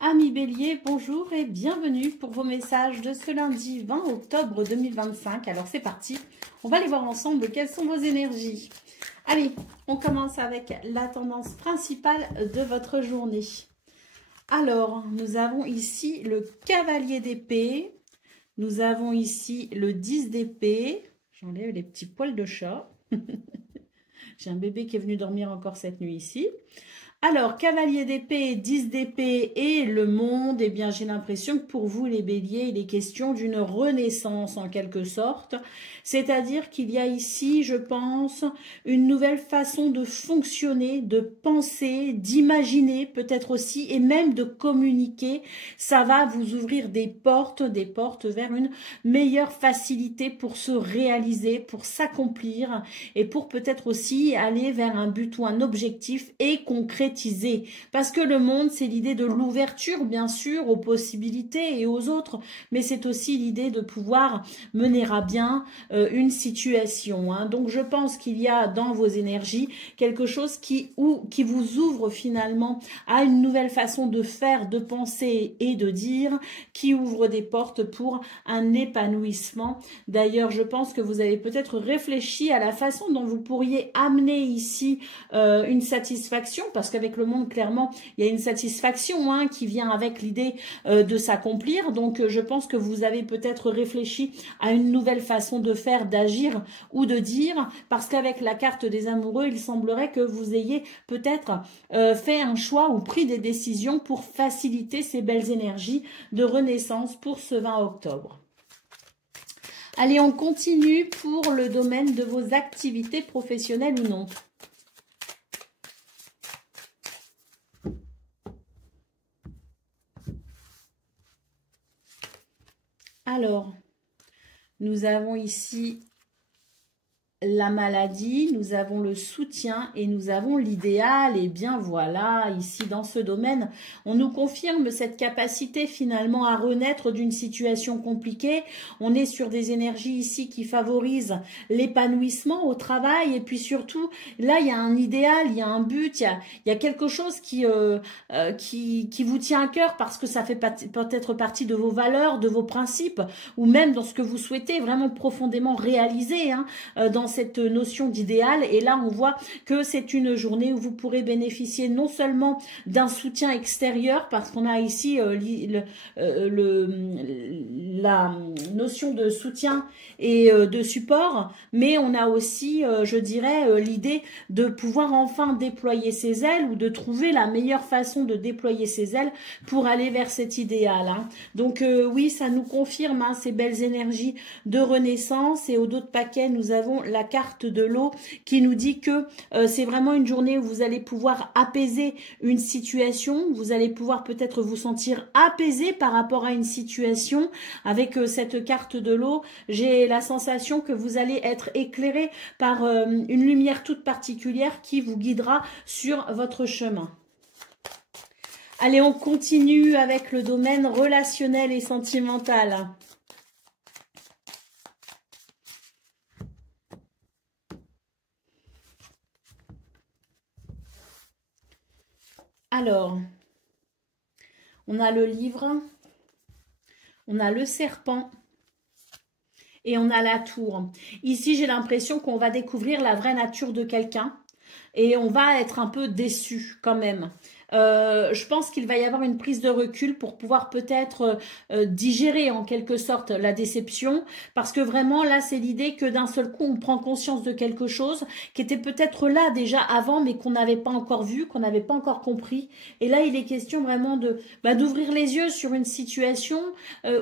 Amis Bélier, bonjour et bienvenue pour vos messages de ce lundi 20 octobre 2025. Alors c'est parti, on va aller voir ensemble quelles sont vos énergies. Allez, on commence avec la tendance principale de votre journée. Alors, nous avons ici le cavalier d'épée, nous avons ici le 10 d'épée. J'enlève les petits poils de chat. J'ai un bébé qui est venu dormir encore cette nuit ici. Alors, cavalier d'épée, 10 d'épée et le monde, eh bien, j'ai l'impression que pour vous, les béliers, il est question d'une renaissance en quelque sorte. C'est-à-dire qu'il y a ici, je pense, une nouvelle façon de fonctionner, de penser, d'imaginer peut-être aussi, et même de communiquer. Ça va vous ouvrir des portes vers une meilleure facilité pour se réaliser, pour s'accomplir et pour peut-être aussi aller vers un but ou un objectif et concrétiser. Parce que le monde, c'est l'idée de l'ouverture, bien sûr, aux possibilités et aux autres, mais c'est aussi l'idée de pouvoir mener à bien une situation. Donc, je pense qu'il y a dans vos énergies quelque chose qui vous ouvre finalement à une nouvelle façon de faire, de penser et de dire, qui ouvre des portes pour un épanouissement. D'ailleurs, je pense que vous avez peut-être réfléchi à la façon dont vous pourriez amener ici une satisfaction, parce qu'avec le monde, clairement, il y a une satisfaction qui vient avec l'idée de s'accomplir. Donc, je pense que vous avez peut-être réfléchi à une nouvelle façon de faire, d'agir ou de dire, parce qu'avec la carte des amoureux, il semblerait que vous ayez peut-être fait un choix ou pris des décisions pour faciliter ces belles énergies de renaissance pour ce 20 octobre. Allez, on continue pour le domaine de vos activités professionnelles ou non. Alors, nous avons ici la maladie, nous avons le soutien et nous avons l'idéal. Et bien voilà, ici dans ce domaine, on nous confirme cette capacité finalement à renaître d'une situation compliquée. On est sur des énergies ici qui favorisent l'épanouissement au travail. Et puis surtout, là, il y a un idéal, il y a un but, il y a quelque chose qui vous tient à cœur parce que ça fait peut-être partie de vos valeurs, de vos principes, ou même dans ce que vous souhaitez vraiment profondément réaliser dans cette notion d'idéal. Et là, on voit que c'est une journée où vous pourrez bénéficier non seulement d'un soutien extérieur, parce qu'on a ici la notion de soutien et de support, mais on a aussi, je dirais, l'idée de pouvoir enfin déployer ses ailes ou de trouver la meilleure façon de déployer ses ailes pour aller vers cet idéal. Donc oui, ça nous confirme ces belles énergies de renaissance. Et au dos de paquet, nous avons la carte de l'eau qui nous dit que c'est vraiment une journée où vous allez pouvoir apaiser une situation, vous allez pouvoir peut-être vous sentir apaisé par rapport à une situation. Avec cette carte de l'eau, j'ai la sensation que vous allez être éclairé par une lumière toute particulière qui vous guidera sur votre chemin. Allez, on continue avec le domaine relationnel et sentimental. Alors, on a le livre, on a le serpent et on a la tour. Ici, j'ai l'impression qu'on va découvrir la vraie nature de quelqu'un et on va être un peu déçu quand même. Je pense qu'il va y avoir une prise de recul pour pouvoir peut-être digérer en quelque sorte la déception, parce que vraiment là c'est l'idée que d'un seul coup on prend conscience de quelque chose qui était peut-être là déjà avant mais qu'on n'avait pas encore vu, qu'on n'avait pas encore compris. Et là il est question vraiment d'ouvrir les yeux sur une situation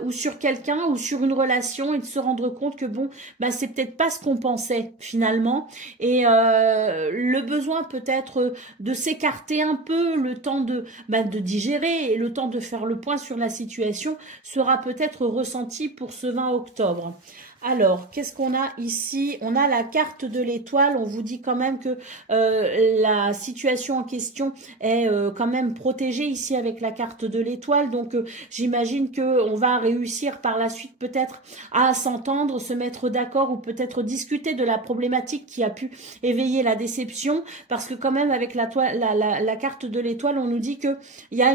ou sur quelqu'un ou sur une relation et de se rendre compte que bon c'est peut-être pas ce qu'on pensait finalement, et le besoin peut-être de s'écarter un peu, le temps de digérer et le temps de faire le point sur la situation sera peut-être ressenti pour ce 20 octobre. Alors, qu'est-ce qu'on a ici? On a la carte de l'étoile. On vous dit quand même que la situation en question est quand même protégée ici avec la carte de l'étoile. Donc, j'imagine qu'on va réussir par la suite peut-être à s'entendre, se mettre d'accord ou peut-être discuter de la problématique qui a pu éveiller la déception. Parce que quand même, avec la carte de l'étoile, on nous dit qu'il y a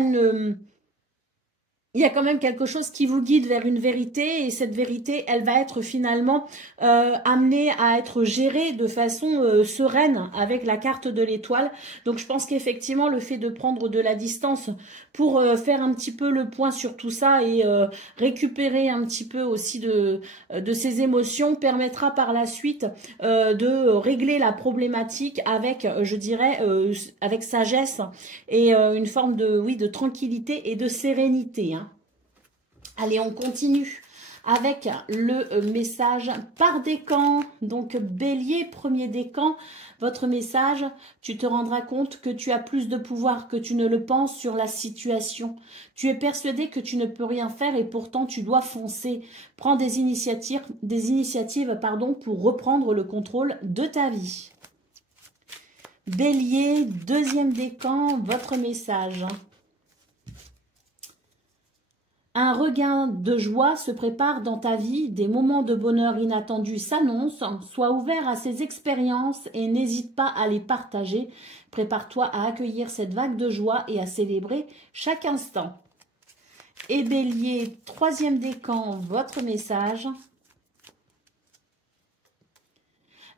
il y a quand même quelque chose qui vous guide vers une vérité et cette vérité, elle va être finalement amenée à être gérée de façon sereine avec la carte de l'étoile. Donc je pense qu'effectivement le fait de prendre de la distance pour faire un petit peu le point sur tout ça et récupérer un petit peu aussi de ses émotions permettra par la suite de régler la problématique avec, je dirais, avec sagesse et une forme de, oui, de tranquillité et de sérénité, hein. Allez, on continue avec le message par décan. Donc, Bélier, premier décan, votre message, tu te rendras compte que tu as plus de pouvoir que tu ne le penses sur la situation. Tu es persuadé que tu ne peux rien faire et pourtant tu dois foncer. Prends des initiatives pour reprendre le contrôle de ta vie. Bélier, deuxième décan, votre message. Un regain de joie se prépare dans ta vie, des moments de bonheur inattendus s'annoncent, sois ouvert à ces expériences et n'hésite pas à les partager. Prépare-toi à accueillir cette vague de joie et à célébrer chaque instant. Et Bélier, troisième décan, votre message.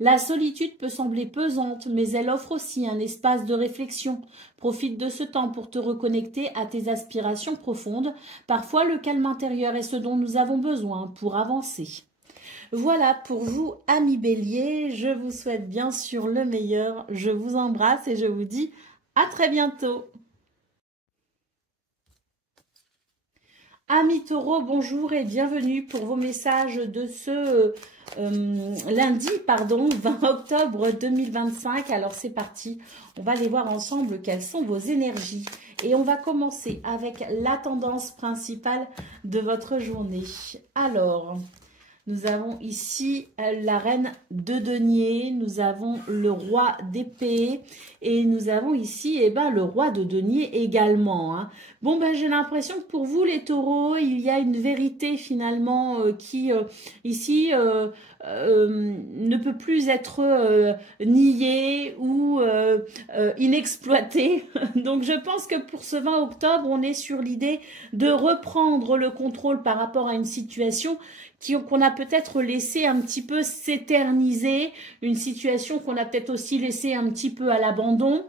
La solitude peut sembler pesante, mais elle offre aussi un espace de réflexion. Profite de ce temps pour te reconnecter à tes aspirations profondes. Parfois, le calme intérieur est ce dont nous avons besoin pour avancer. Voilà pour vous, amis Bélier. Je vous souhaite bien sûr le meilleur. Je vous embrasse et je vous dis à très bientôt. Amis Taureaux, bonjour et bienvenue pour vos messages de ce lundi, 20 octobre 2025. Alors c'est parti, on va aller voir ensemble quelles sont vos énergies. Et on va commencer avec la tendance principale de votre journée. Alors, nous avons ici la reine de denier, nous avons le roi d'épée et nous avons ici le roi de denier également, hein. Bon, j'ai l'impression que pour vous les taureaux, il y a une vérité finalement qui ici ne peut plus être niée ou inexploitée. Donc je pense que pour ce 20 octobre, on est sur l'idée de reprendre le contrôle par rapport à une situation qu'on a peut-être laissé un petit peu s'éterniser, une situation qu'on a peut-être aussi laissé un petit peu à l'abandon.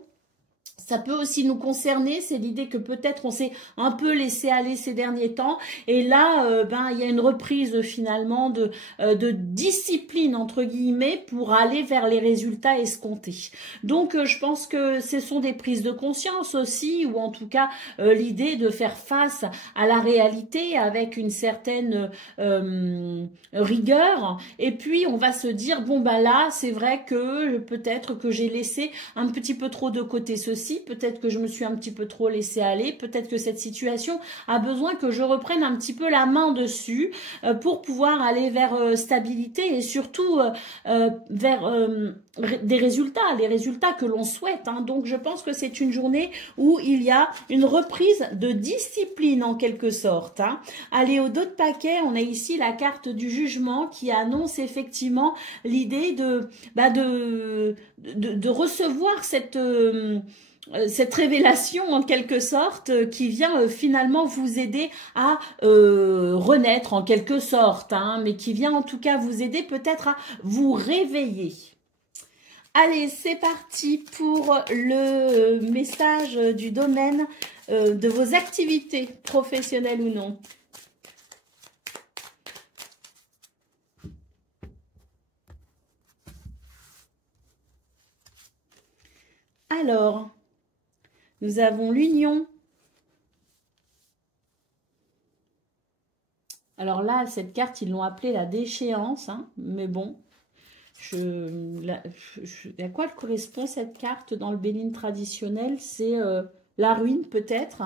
Ça peut aussi nous concerner, c'est l'idée que peut-être on s'est un peu laissé aller ces derniers temps et là il y a une reprise finalement de discipline entre guillemets pour aller vers les résultats escomptés. Donc je pense que ce sont des prises de conscience aussi ou en tout cas l'idée de faire face à la réalité avec une certaine rigueur et puis on va se dire bon là c'est vrai que peut-être que j'ai laissé un petit peu trop de côté ceci, peut-être que je me suis un petit peu trop laissé aller, peut-être que cette situation a besoin que je reprenne un petit peu la main dessus pour pouvoir aller vers stabilité et surtout vers des résultats, les résultats que l'on souhaite, hein. Donc je pense que c'est une journée où il y a une reprise de discipline en quelque sorte, hein. Allez, au dos de paquet, on a ici la carte du jugement qui annonce effectivement l'idée de recevoir cette révélation en quelque sorte qui vient finalement vous aider à renaître en quelque sorte, hein, mais qui vient en tout cas vous aider peut-être à vous réveiller. Allez, c'est parti pour le message du domaine de vos activités professionnelles ou non. Alors, nous avons l'union. Alors là, cette carte, ils l'ont appelée la déchéance, hein, mais bon, à quoi elle correspond cette carte dans le Béline traditionnel? C'est la ruine peut-être.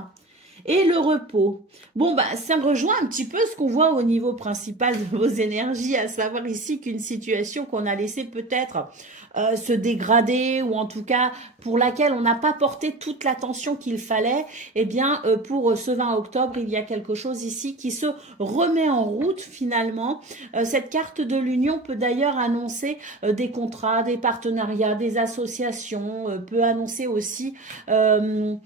Et le repos. Bon, ça rejoint un petit peu ce qu'on voit au niveau principal de vos énergies, à savoir ici qu'une situation qu'on a laissé peut-être se dégrader ou en tout cas pour laquelle on n'a pas porté toute l'attention qu'il fallait, eh bien pour ce 20 octobre, il y a quelque chose ici qui se remet en route finalement. Cette carte de l'union peut d'ailleurs annoncer des contrats, des partenariats, des associations, peut annoncer aussi un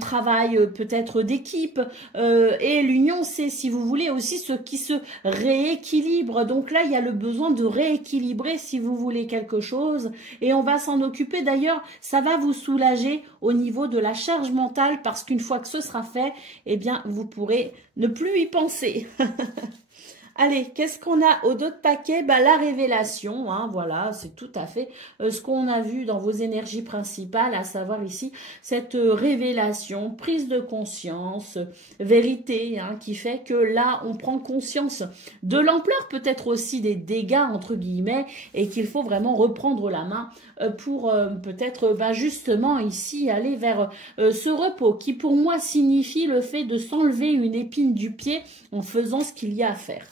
travail travail peut-être d'équipe. Et l'union, c'est, si vous voulez, aussi ce qui se rééquilibre. Donc là, il y a le besoin de rééquilibrer si vous voulez quelque chose. Et on va s'en occuper. D'ailleurs, ça va vous soulager au niveau de la charge mentale parce qu'une fois que ce sera fait, eh bien, vous pourrez ne plus y penser. Allez, qu'est-ce qu'on a au dos de paquet? Bah, la révélation, hein, voilà, c'est tout à fait ce qu'on a vu dans vos énergies principales, à savoir ici, cette révélation, prise de conscience, vérité, hein, qui fait que là, on prend conscience de l'ampleur, peut-être aussi des dégâts, entre guillemets, et qu'il faut vraiment reprendre la main pour peut-être, bah, justement, ici, aller vers ce repos, qui pour moi signifie le fait de s'enlever une épine du pied en faisant ce qu'il y a à faire.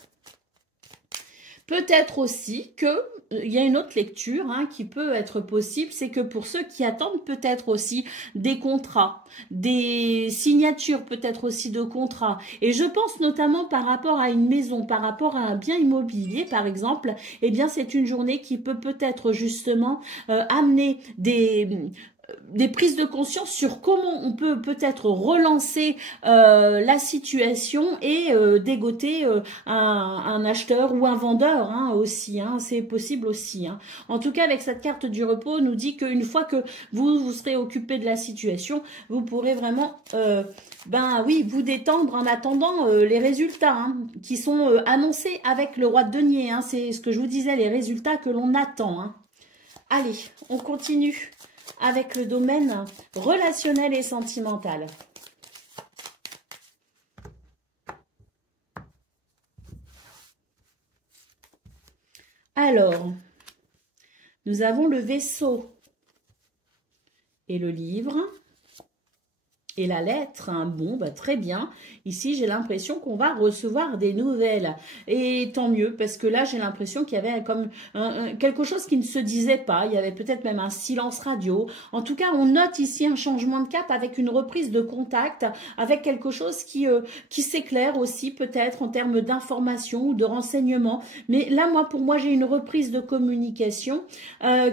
Peut-être aussi que il y a une autre lecture hein, qui peut être possible, c'est que pour ceux qui attendent peut-être aussi des contrats, des signatures peut-être aussi de contrats, et je pense notamment par rapport à une maison, par rapport à un bien immobilier par exemple, eh bien c'est une journée qui peut peut-être justement amener des prises de conscience sur comment on peut peut-être relancer la situation et dégoter un acheteur ou un vendeur hein, aussi, hein, c'est possible aussi. Hein. En tout cas, avec cette carte du repos, nous dit qu'une fois que vous serez occupé de la situation, vous pourrez vraiment, ben oui, vous détendre en attendant les résultats hein, qui sont annoncés avec le roi de denier. Hein, c'est ce que je vous disais, les résultats que l'on attend. Hein. Allez, on continue avec le domaine relationnel et sentimental. Alors, nous avons le vaisseau et le livre et la lettre. Hein. Bon, bah, très bien. Ici, j'ai l'impression qu'on va recevoir des nouvelles. Et tant mieux, parce que là, j'ai l'impression qu'il y avait comme quelque chose qui ne se disait pas. Il y avait peut-être même un silence radio. En tout cas, on note ici un changement de cap avec une reprise de contact, avec quelque chose qui s'éclaire aussi, peut-être en termes d'information ou de renseignement. Mais là, pour moi, j'ai une reprise de communication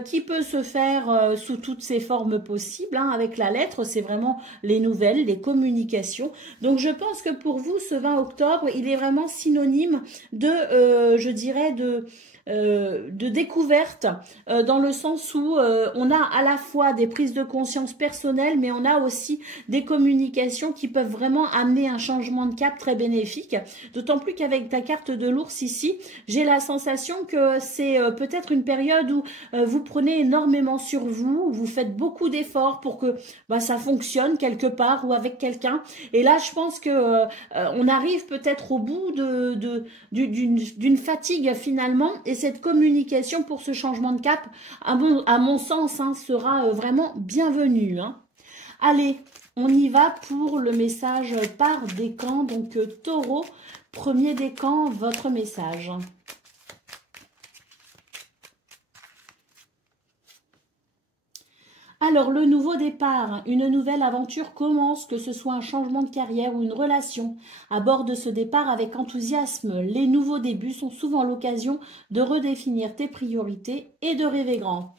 qui peut se faire sous toutes ses formes possibles. Hein, avec la lettre, c'est vraiment les nouvelles, les communications. Donc, je pense que pour vous, ce 20 octobre, il est vraiment synonyme de, je dirais, de découverte, dans le sens où on a à la fois des prises de conscience personnelles, mais on a aussi des communications qui peuvent vraiment amener un changement de cap très bénéfique. D'autant plus qu'avec ta carte de l'ours ici, j'ai la sensation que c'est peut-être une période où vous prenez énormément sur vous, vous faites beaucoup d'efforts pour que bah, ça fonctionne quelque part ou avec quelqu'un. Et là, je pense que on arrive peut-être au bout d'une fatigue finalement, et cette communication pour ce changement de cap, à mon sens, hein, sera vraiment bienvenue. Hein. Allez, on y va pour le message par décan. Donc, Taureau, premier décan, votre message. Alors, le nouveau départ, une nouvelle aventure commence, que ce soit un changement de carrière ou une relation. Aborde ce départ avec enthousiasme. Les nouveaux débuts sont souvent l'occasion de redéfinir tes priorités et de rêver grand.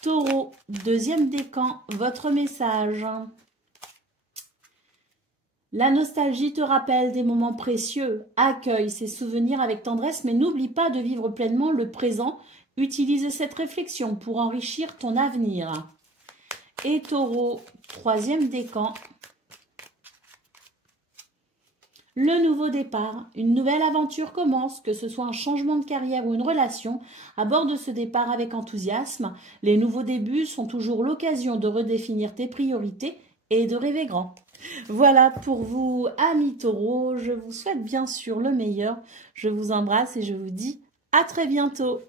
Taureau, deuxième décan, votre message. La nostalgie te rappelle des moments précieux. Accueille ces souvenirs avec tendresse, mais n'oublie pas de vivre pleinement le présent. Utilise cette réflexion pour enrichir ton avenir. Et Taureau, troisième décan. Le nouveau départ, une nouvelle aventure commence, que ce soit un changement de carrière ou une relation. Aborde ce départ avec enthousiasme. Les nouveaux débuts sont toujours l'occasion de redéfinir tes priorités et de rêver grand. Voilà pour vous, amis taureaux. Je vous souhaite bien sûr le meilleur. Je vous embrasse et je vous dis à très bientôt.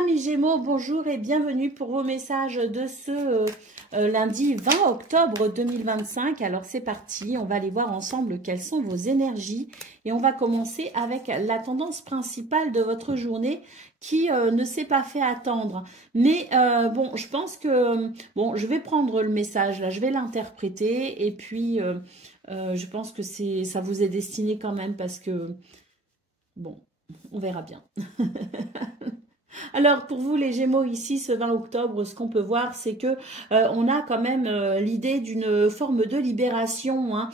Amis Gémeaux, bonjour et bienvenue pour vos messages de ce lundi 20 octobre 2025. Alors c'est parti, on va aller voir ensemble quelles sont vos énergies. Et on va commencer avec la tendance principale de votre journée qui ne s'est pas fait attendre. Mais bon, je pense que... Bon, je vais prendre le message, là, je vais l'interpréter. Et puis, je pense que ça vous est destiné quand même parce que... Bon, on verra bien. Alors, pour vous, les Gémeaux, ici, ce 20 octobre, ce qu'on peut voir, c'est que on a quand même l'idée d'une forme de libération, hein,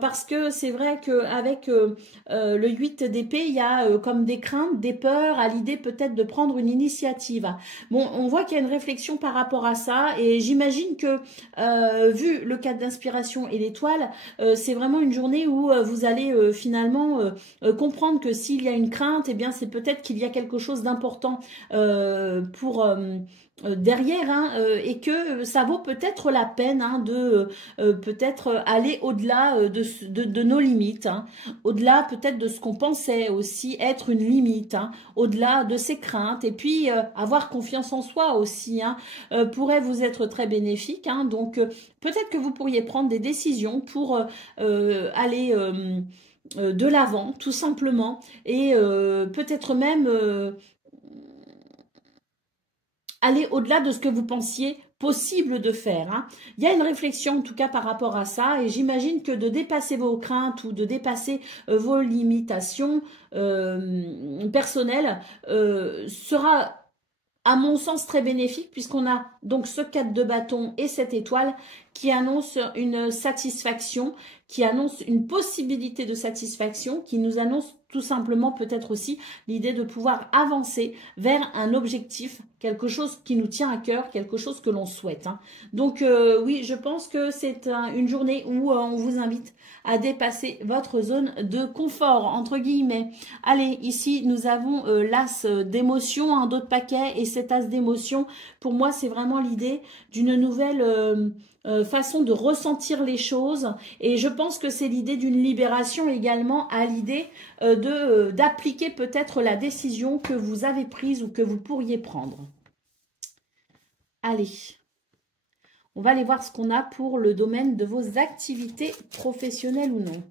parce que c'est vrai qu'avec le 8 d'épée, il y a comme des craintes, des peurs, à l'idée peut-être de prendre une initiative. Bon, on voit qu'il y a une réflexion par rapport à ça, et j'imagine que, vu le cadre d'inspiration et l'étoile, c'est vraiment une journée où vous allez finalement comprendre que s'il y a une crainte, eh bien, c'est peut-être qu'il y a quelque chose d'important pour derrière, hein, et que ça vaut peut-être la peine, hein, de peut-être aller au-delà de nos limites, hein, au-delà peut-être de ce qu'on pensait aussi être une limite, hein, au-delà de ses craintes, et puis avoir confiance en soi aussi, hein, pourrait vous être très bénéfique, hein, donc peut-être que vous pourriez prendre des décisions pour aller de l'avant, tout simplement, et peut-être même aller au-delà de ce que vous pensiez possible de faire, hein. Il y a une réflexion en tout cas par rapport à ça, et j'imagine que de dépasser vos craintes ou de dépasser vos limitations personnelles sera à mon sens très bénéfique, puisqu'on a donc ce 4 de bâton et cette étoile qui annonce une satisfaction, qui annonce une possibilité de satisfaction, qui nous annonce tout simplement peut-être aussi l'idée de pouvoir avancer vers un objectif, quelque chose qui nous tient à cœur, quelque chose que l'on souhaite, hein. Donc oui, je pense que c'est une journée où on vous invite à dépasser votre zone de confort, entre guillemets. Allez, ici, nous avons l'as d'émotion, un d'autres paquets, et cet as d'émotion, pour moi, c'est vraiment l'idée d'une nouvelle façon de ressentir les choses. Et je pense que c'est l'idée d'une libération également, à l'idée d'appliquer peut-être la décision que vous avez prise ou que vous pourriez prendre. Allez, on va aller voir ce qu'on a pour le domaine de vos activités professionnelles ou non.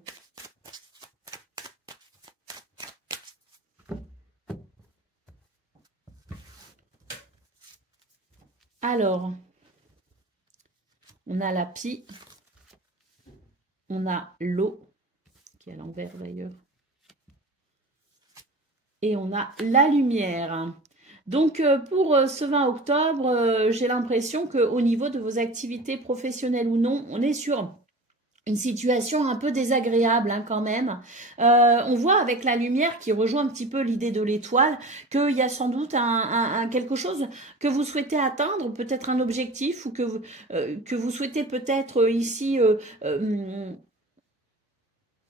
Alors, on a la pie, on a l'eau, qui est à l'envers d'ailleurs, et on a la lumière. Donc, pour ce 20 octobre, j'ai l'impression qu'au niveau de vos activités professionnelles ou non, on est sur une situation un peu désagréable, hein, quand même. On voit avec la lumière qui rejoint un petit peu l'idée de l'étoile qu'il y a sans doute quelque chose que vous souhaitez atteindre, peut-être un objectif, ou que vous souhaitez peut-être ici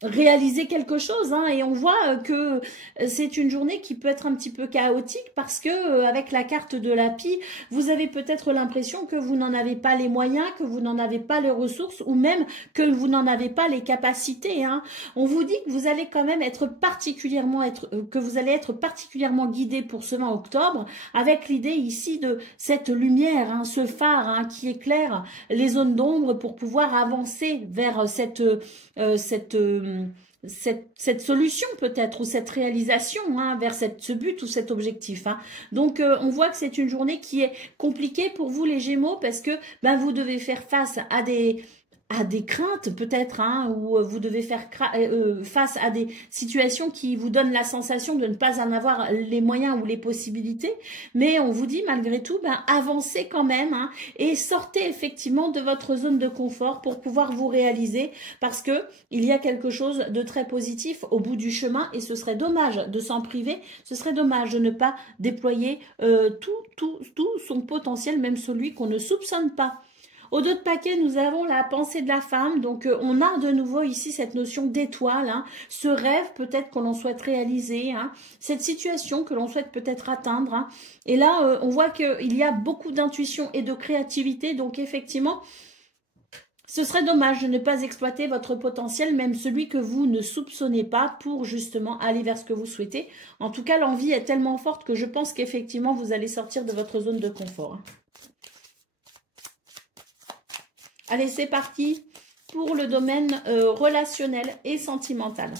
réaliser quelque chose, hein, et on voit que c'est une journée qui peut être un petit peu chaotique parce que avec la carte de la pie, vous avez peut-être l'impression que vous n'en avez pas les moyens, que vous n'en avez pas les ressources, ou même que vous n'en avez pas les capacités, hein. On vous dit que vous allez quand même être particulièrement que vous allez être particulièrement guidé pour ce 20 octobre, avec l'idée ici de cette lumière, hein, ce phare, hein, qui éclaire les zones d'ombre pour pouvoir avancer vers cette solution peut-être, ou cette réalisation, hein, vers ce but ou cet objectif, hein. Donc on voit que c'est une journée qui est compliquée pour vous les Gémeaux, parce que ben, vous devez faire face à des craintes peut-être, hein, ou vous devez faire face à des situations qui vous donnent la sensation de ne pas en avoir les moyens ou les possibilités, mais on vous dit malgré tout, ben, avancez quand même, hein, et sortez effectivement de votre zone de confort pour pouvoir vous réaliser, parce que il y a quelque chose de très positif au bout du chemin, et ce serait dommage de s'en priver, ce serait dommage de ne pas déployer tout son potentiel, même celui qu'on ne soupçonne pas. Au dos de paquet, nous avons la pensée de la femme. Donc, on a de nouveau ici cette notion d'étoile, hein, ce rêve peut-être que l'on souhaite réaliser, hein, cette situation que l'on souhaite peut-être atteindre, hein. Et là, on voit qu'il y a beaucoup d'intuition et de créativité. Donc, effectivement, ce serait dommage de ne pas exploiter votre potentiel, même celui que vous ne soupçonnez pas, pour justement aller vers ce que vous souhaitez. En tout cas, l'envie est tellement forte que je pense qu'effectivement, vous allez sortir de votre zone de confort, hein. Allez, c'est parti pour le domaine relationnel et sentimental.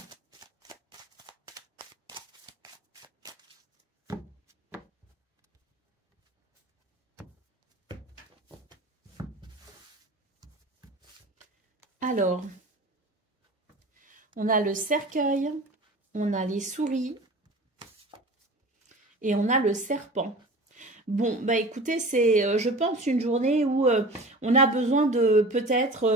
Alors, on a le cercueil, on a les souris Et on a le serpent. Bon, bah écoutez, c'est, je pense, une journée où on a besoin de peut-être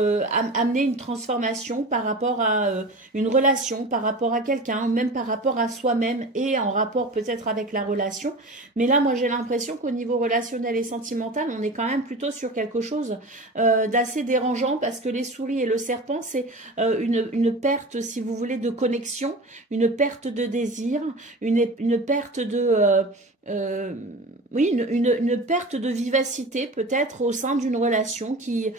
amener une transformation par rapport à une relation, par rapport à quelqu'un, ou même par rapport à soi-même et en rapport peut-être avec la relation. Mais là, moi, j'ai l'impression qu'au niveau relationnel et sentimental, on est quand même plutôt sur quelque chose d'assez dérangeant parce que les souris et le serpent, c'est une perte, si vous voulez, de connexion, une perte de désir, une perte de... euh, oui, une perte de vivacité peut-être au sein d'une relation qui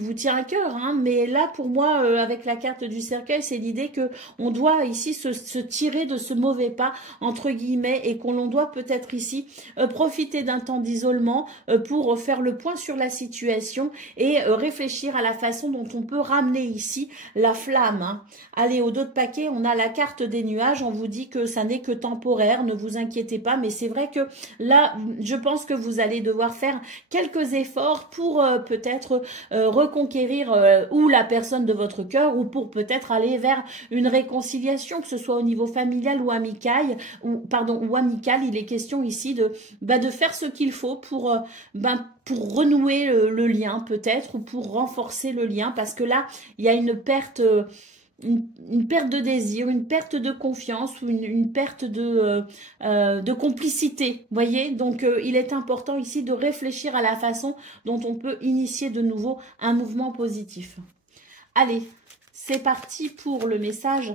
vous tient à cœur. Hein. Mais là, pour moi, avec la carte du cercueil, c'est l'idée que on doit ici se tirer de ce mauvais pas, entre guillemets, et qu'on doit peut-être ici profiter d'un temps d'isolement pour faire le point sur la situation et réfléchir à la façon dont on peut ramener ici la flamme. Hein. Allez, au dos de paquet, on a la carte des nuages. On vous dit que ça n'est que temporaire, ne vous inquiétez pas, mais c'est vrai que là, je pense que vous allez devoir faire quelques efforts pour peut-être reconquérir ou la personne de votre cœur ou pour peut-être aller vers une réconciliation, que ce soit au niveau familial ou amical, ou amical. Il est question ici de faire ce qu'il faut pour renouer le lien peut-être ou pour renforcer le lien parce que là, il y a une perte... une perte de désir, une perte de confiance ou une perte de complicité, voyez. Donc, il est important ici de réfléchir à la façon dont on peut initier de nouveau un mouvement positif. Allez, c'est parti pour le message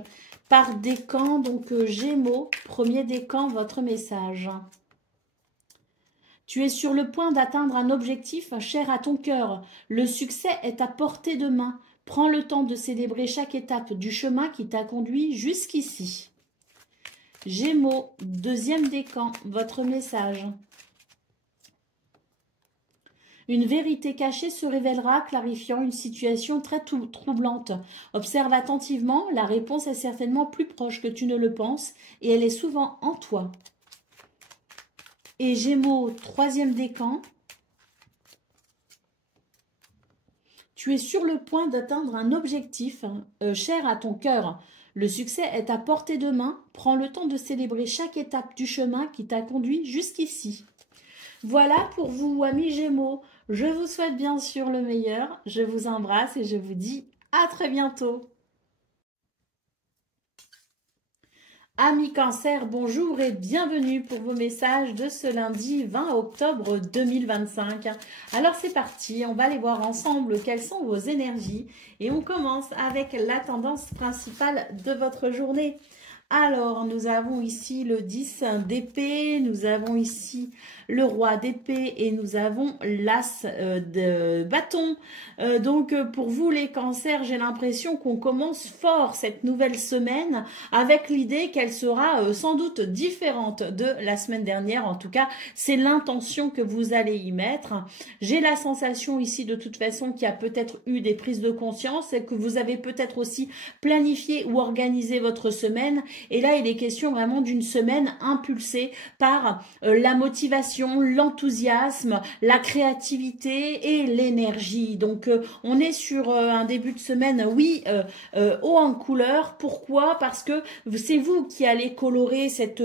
par décan. Donc, Gémeaux, premier décan, votre message. Tu es sur le point d'atteindre un objectif cher à ton cœur. Le succès est à portée de main. Prends le temps de célébrer chaque étape du chemin qui t'a conduit jusqu'ici. Gémeaux, deuxième décan, votre message. Une vérité cachée se révélera, clarifiant une situation très troublante. Observe attentivement, la réponse est certainement plus proche que tu ne le penses et elle est souvent en toi. Et Gémeaux, troisième décan. Tu es sur le point d'atteindre un objectif cher à ton cœur. Le succès est à portée de main. Prends le temps de célébrer chaque étape du chemin qui t'a conduit jusqu'ici. Voilà pour vous, amis Gémeaux. Je vous souhaite bien sûr le meilleur. Je vous embrasse et je vous dis à très bientôt. Amis Cancer, bonjour et bienvenue pour vos messages de ce lundi 20 octobre 2025. Alors c'est parti, on va aller voir ensemble quelles sont vos énergies et on commence avec la tendance principale de votre journée. Alors, nous avons ici le 10 d'épée, nous avons ici le roi d'épée et nous avons l'as de bâton. Donc, pour vous les cancers, j'ai l'impression qu'on commence fort cette nouvelle semaine avec l'idée qu'elle sera sans doute différente de la semaine dernière. En tout cas, c'est l'intention que vous allez y mettre. J'ai la sensation ici de toute façon qu'il y a peut-être eu des prises de conscience et que vous avez peut-être aussi planifié ou organisé votre semaine. Et là, il est question vraiment d'une semaine impulsée par la motivation, l'enthousiasme, la créativité et l'énergie. Donc, on est sur un début de semaine, oui, haut en couleur. Pourquoi? Parce que c'est vous qui allez colorer cette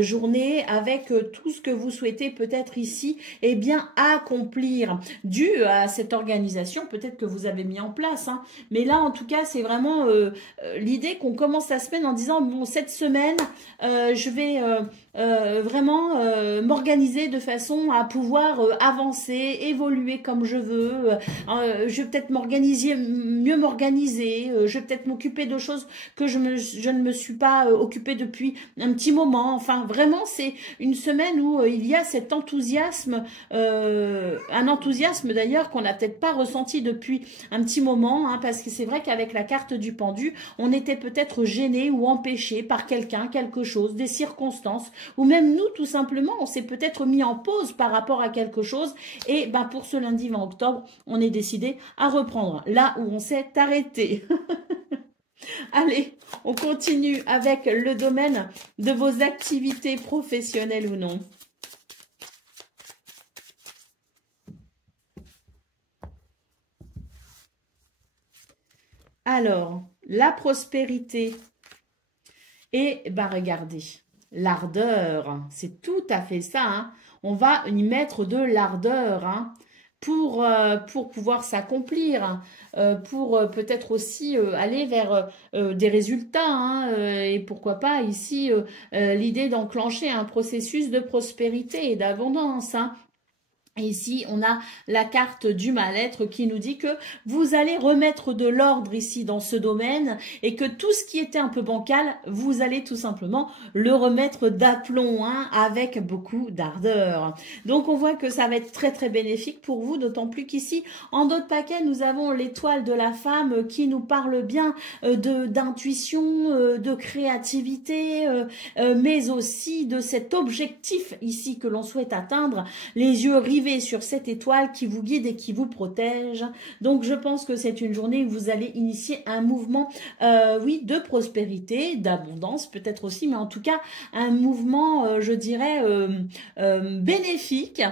journée avec tout ce que vous souhaitez peut-être ici, eh bien, accomplir dû à cette organisation peut-être que vous avez mis en place. Hein. Mais là, en tout cas, c'est vraiment l'idée qu'on commence la semaine en disant, bon, cette semaine, je vais vraiment m'organiser de façon à pouvoir avancer, évoluer comme je veux. Je vais peut-être mieux m'organiser. Je vais peut-être m'occuper de choses que je ne me suis pas occupée depuis un petit moment. Enfin, vraiment, c'est une semaine où il y a cet enthousiasme, un enthousiasme d'ailleurs qu'on n'a peut-être pas ressenti depuis un petit moment, hein, parce que c'est vrai qu'avec la carte du pendu, on était peut-être gêné ou empêché par quelqu'un, quelque chose, des circonstances, ou même nous, tout simplement, on s'est peut-être mis en pause par rapport à quelque chose, et ben, pour ce lundi 20 octobre, on est décidé à reprendre là où on s'est arrêté. Allez, on continue avec le domaine de vos activités professionnelles ou non. Alors, la prospérité. Et ben regardez, l'ardeur. C'est tout à fait ça, hein. On va y mettre de l'ardeur, hein, pour pouvoir s'accomplir, hein, pour peut-être aussi aller vers des résultats, hein, et pourquoi pas ici l'idée d'enclencher un processus de prospérité et d'abondance, hein. Et ici, on a la carte du mal-être qui nous dit que vous allez remettre de l'ordre ici dans ce domaine et que tout ce qui était un peu bancal, vous allez tout simplement le remettre d'aplomb, hein, avec beaucoup d'ardeur. Donc, on voit que ça va être très, très bénéfique pour vous, d'autant plus qu'ici, en d'autres paquets, nous avons l'étoile de la femme qui nous parle bien d'intuition, de créativité, mais aussi de cet objectif ici que l'on souhaite atteindre, les yeux rivés sur cette étoile qui vous guide et qui vous protège. Donc je pense que c'est une journée où vous allez initier un mouvement, oui, de prospérité, d'abondance peut-être aussi, mais en tout cas un mouvement, je dirais, bénéfique,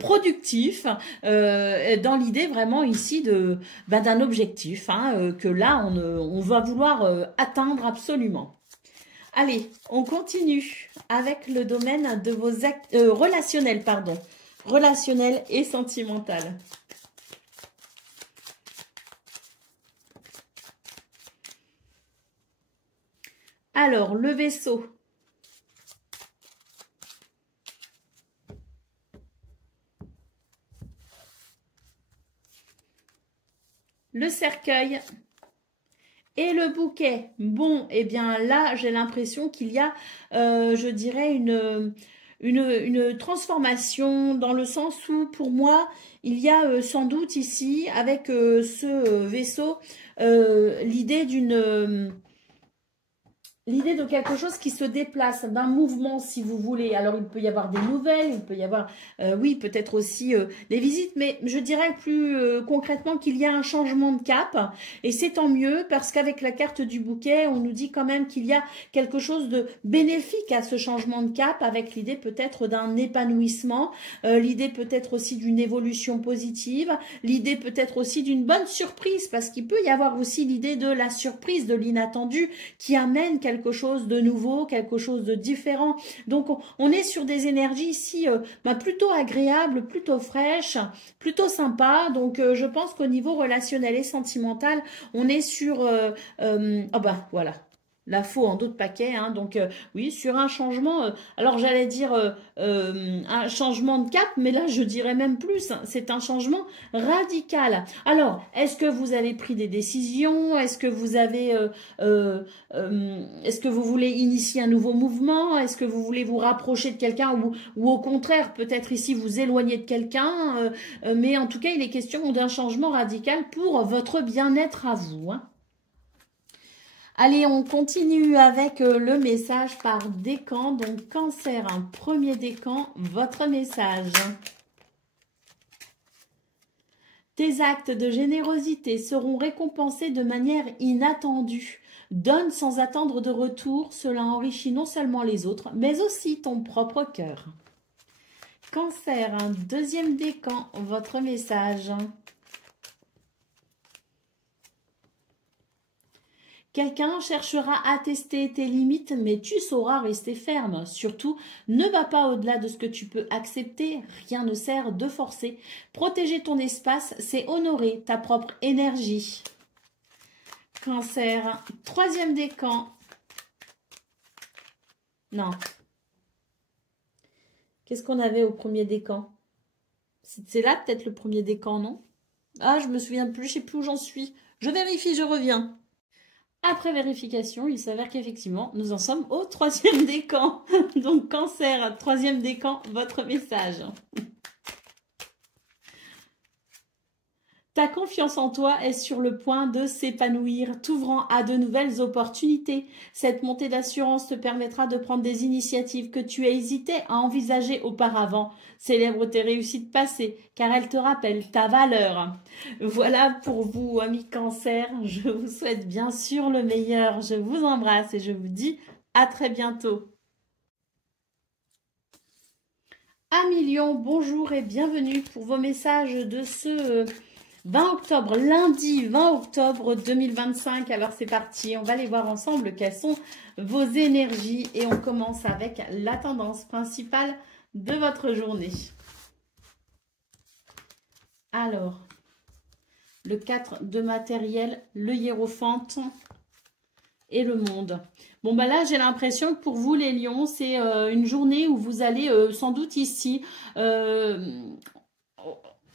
productif, dans l'idée vraiment ici d'un objectif, hein, que là on va vouloir atteindre absolument. Allez, on continue avec le domaine de vos actes relationnels, pardon. Relationnel et sentimental. Alors, le vaisseau. Le cercueil. Et le bouquet. Bon, eh bien là, j'ai l'impression qu'il y a, je dirais, une transformation dans le sens où, pour moi, il y a sans doute ici, avec ce vaisseau, l'idée de quelque chose qui se déplace, d'un mouvement si vous voulez. Alors il peut y avoir des nouvelles, il peut y avoir, oui, peut-être aussi des visites, mais je dirais plus concrètement qu'il y a un changement de cap. Et c'est tant mieux parce qu'avec la carte du bouquet, on nous dit quand même qu'il y a quelque chose de bénéfique à ce changement de cap, avec l'idée peut-être d'un épanouissement, l'idée peut-être aussi d'une évolution positive, l'idée peut-être aussi d'une bonne surprise, parce qu'il peut y avoir aussi l'idée de la surprise, de l'inattendu, qui amène quelque chose de nouveau, quelque chose de différent. Donc, on est sur des énergies ici plutôt agréables, plutôt fraîches, plutôt sympas. Donc, je pense qu'au niveau relationnel et sentimental, on est sur... voilà. La faux en d'autres paquets, hein, donc oui, sur un changement, alors j'allais dire un changement de cap, mais là je dirais même plus, hein, c'est un changement radical. Alors, est-ce que vous avez pris des décisions? Est-ce que vous avez, est-ce que vous voulez initier un nouveau mouvement? Est-ce que vous voulez vous rapprocher de quelqu'un ou au contraire, peut-être ici vous éloigner de quelqu'un, mais en tout cas, il est question d'un changement radical pour votre bien-être à vous, hein. Allez, on continue avec le message par décan. Donc, Cancer, un premier décan, votre message. Tes actes de générosité seront récompensés de manière inattendue. Donne sans attendre de retour. Cela enrichit non seulement les autres, mais aussi ton propre cœur. Cancer, un deuxième décan, votre message. Quelqu'un cherchera à tester tes limites, mais tu sauras rester ferme. Surtout, ne va pas au-delà de ce que tu peux accepter. Rien ne sert de forcer. Protéger ton espace, c'est honorer ta propre énergie. Cancer, troisième décan. Non. Qu'est-ce qu'on avait au premier décan? C'est là peut-être le premier décan, non? Ah, je me souviens plus, je sais plus où j'en suis. Je vérifie, je reviens. Après vérification, il s'avère qu'effectivement, nous en sommes au troisième décan. Donc, Cancer, troisième décan, votre message. Ta confiance en toi est sur le point de s'épanouir, t'ouvrant à de nouvelles opportunités. Cette montée d'assurance te permettra de prendre des initiatives que tu as hésité à envisager auparavant. Célèbre tes réussites passées, car elles te rappellent ta valeur. Voilà pour vous, amis Cancer. Je vous souhaite bien sûr le meilleur. Je vous embrasse et je vous dis à très bientôt. Amis Lion, bonjour et bienvenue pour vos messages de ce 20 octobre, lundi 20 octobre 2025. Alors c'est parti, on va aller voir ensemble quelles sont vos énergies. Et on commence avec la tendance principale de votre journée. Alors, le 4 de matériel, le hiérophante et le monde. Bon, bah là, j'ai l'impression que pour vous, les lions, c'est une journée où vous allez sans doute ici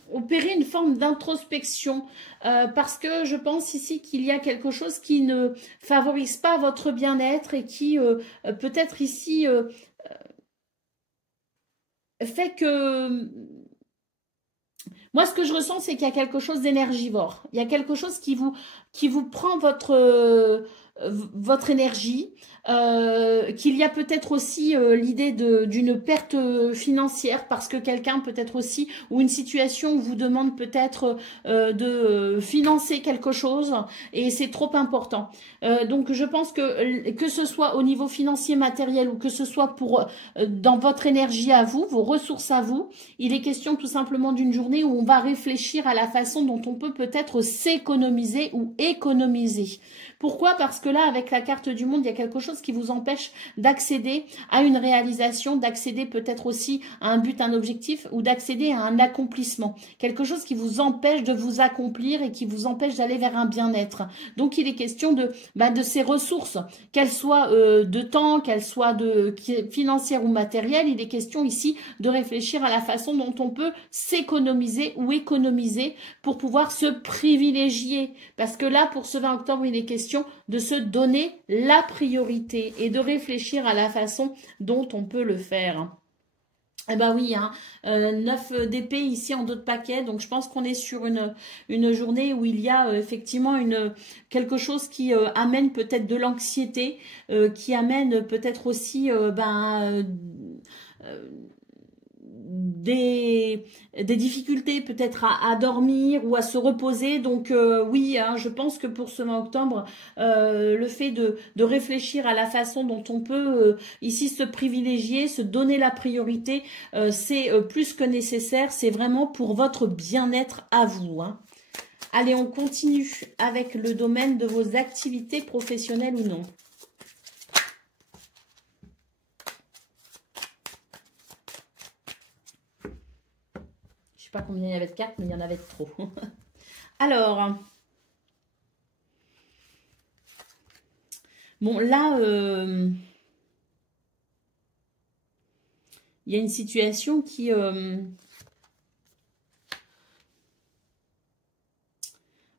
opérer une forme d'introspection parce que je pense ici qu'il y a quelque chose qui ne favorise pas votre bien-être et qui peut-être ici fait que... Moi, ce que je ressens, c'est qu'il y a quelque chose d'énergivore. Il y a quelque chose qui vous prend votre énergie, qu'il y a peut-être aussi l'idée d'une perte financière parce que quelqu'un peut-être aussi, ou une situation vous demande peut-être de financer quelque chose et c'est trop important. Donc je pense que ce soit au niveau financier, matériel ou que ce soit pour dans votre énergie à vous, vos ressources à vous, il est question tout simplement d'une journée où on va réfléchir à la façon dont on peut peut-être s'économiser ou économiser. Pourquoi? Parce que là, avec la carte du monde, il y a quelque chose qui vous empêche d'accéder à une réalisation, d'accéder peut-être aussi à un but, un objectif ou d'accéder à un accomplissement. Quelque chose qui vous empêche de vous accomplir et qui vous empêche d'aller vers un bien-être. Donc, il est question de ces ressources, qu'elles soient de temps, qu'elles soient financières ou matérielles. Il est question ici de réfléchir à la façon dont on peut s'économiser ou économiser pour pouvoir se privilégier. Parce que là, pour ce 20 octobre, il est question de se donner la priorité et de réfléchir à la façon dont on peut le faire. Eh ben oui, hein, 9 d'épée ici en dos de paquet, donc je pense qu'on est sur une journée où il y a effectivement quelque chose qui amène peut-être de l'anxiété, qui amène peut-être aussi des difficultés peut-être à dormir ou à se reposer. Donc oui, hein, je pense que pour ce mois octobre, le fait de réfléchir à la façon dont on peut ici se privilégier, se donner la priorité, c'est plus que nécessaire. C'est vraiment pour votre bien-être à vous, hein. Allez, on continue avec le domaine de vos activités professionnelles ou non. Je sais pas combien il y avait de cartes, mais il y en avait trop. Alors, bon, là, il y a une situation qui...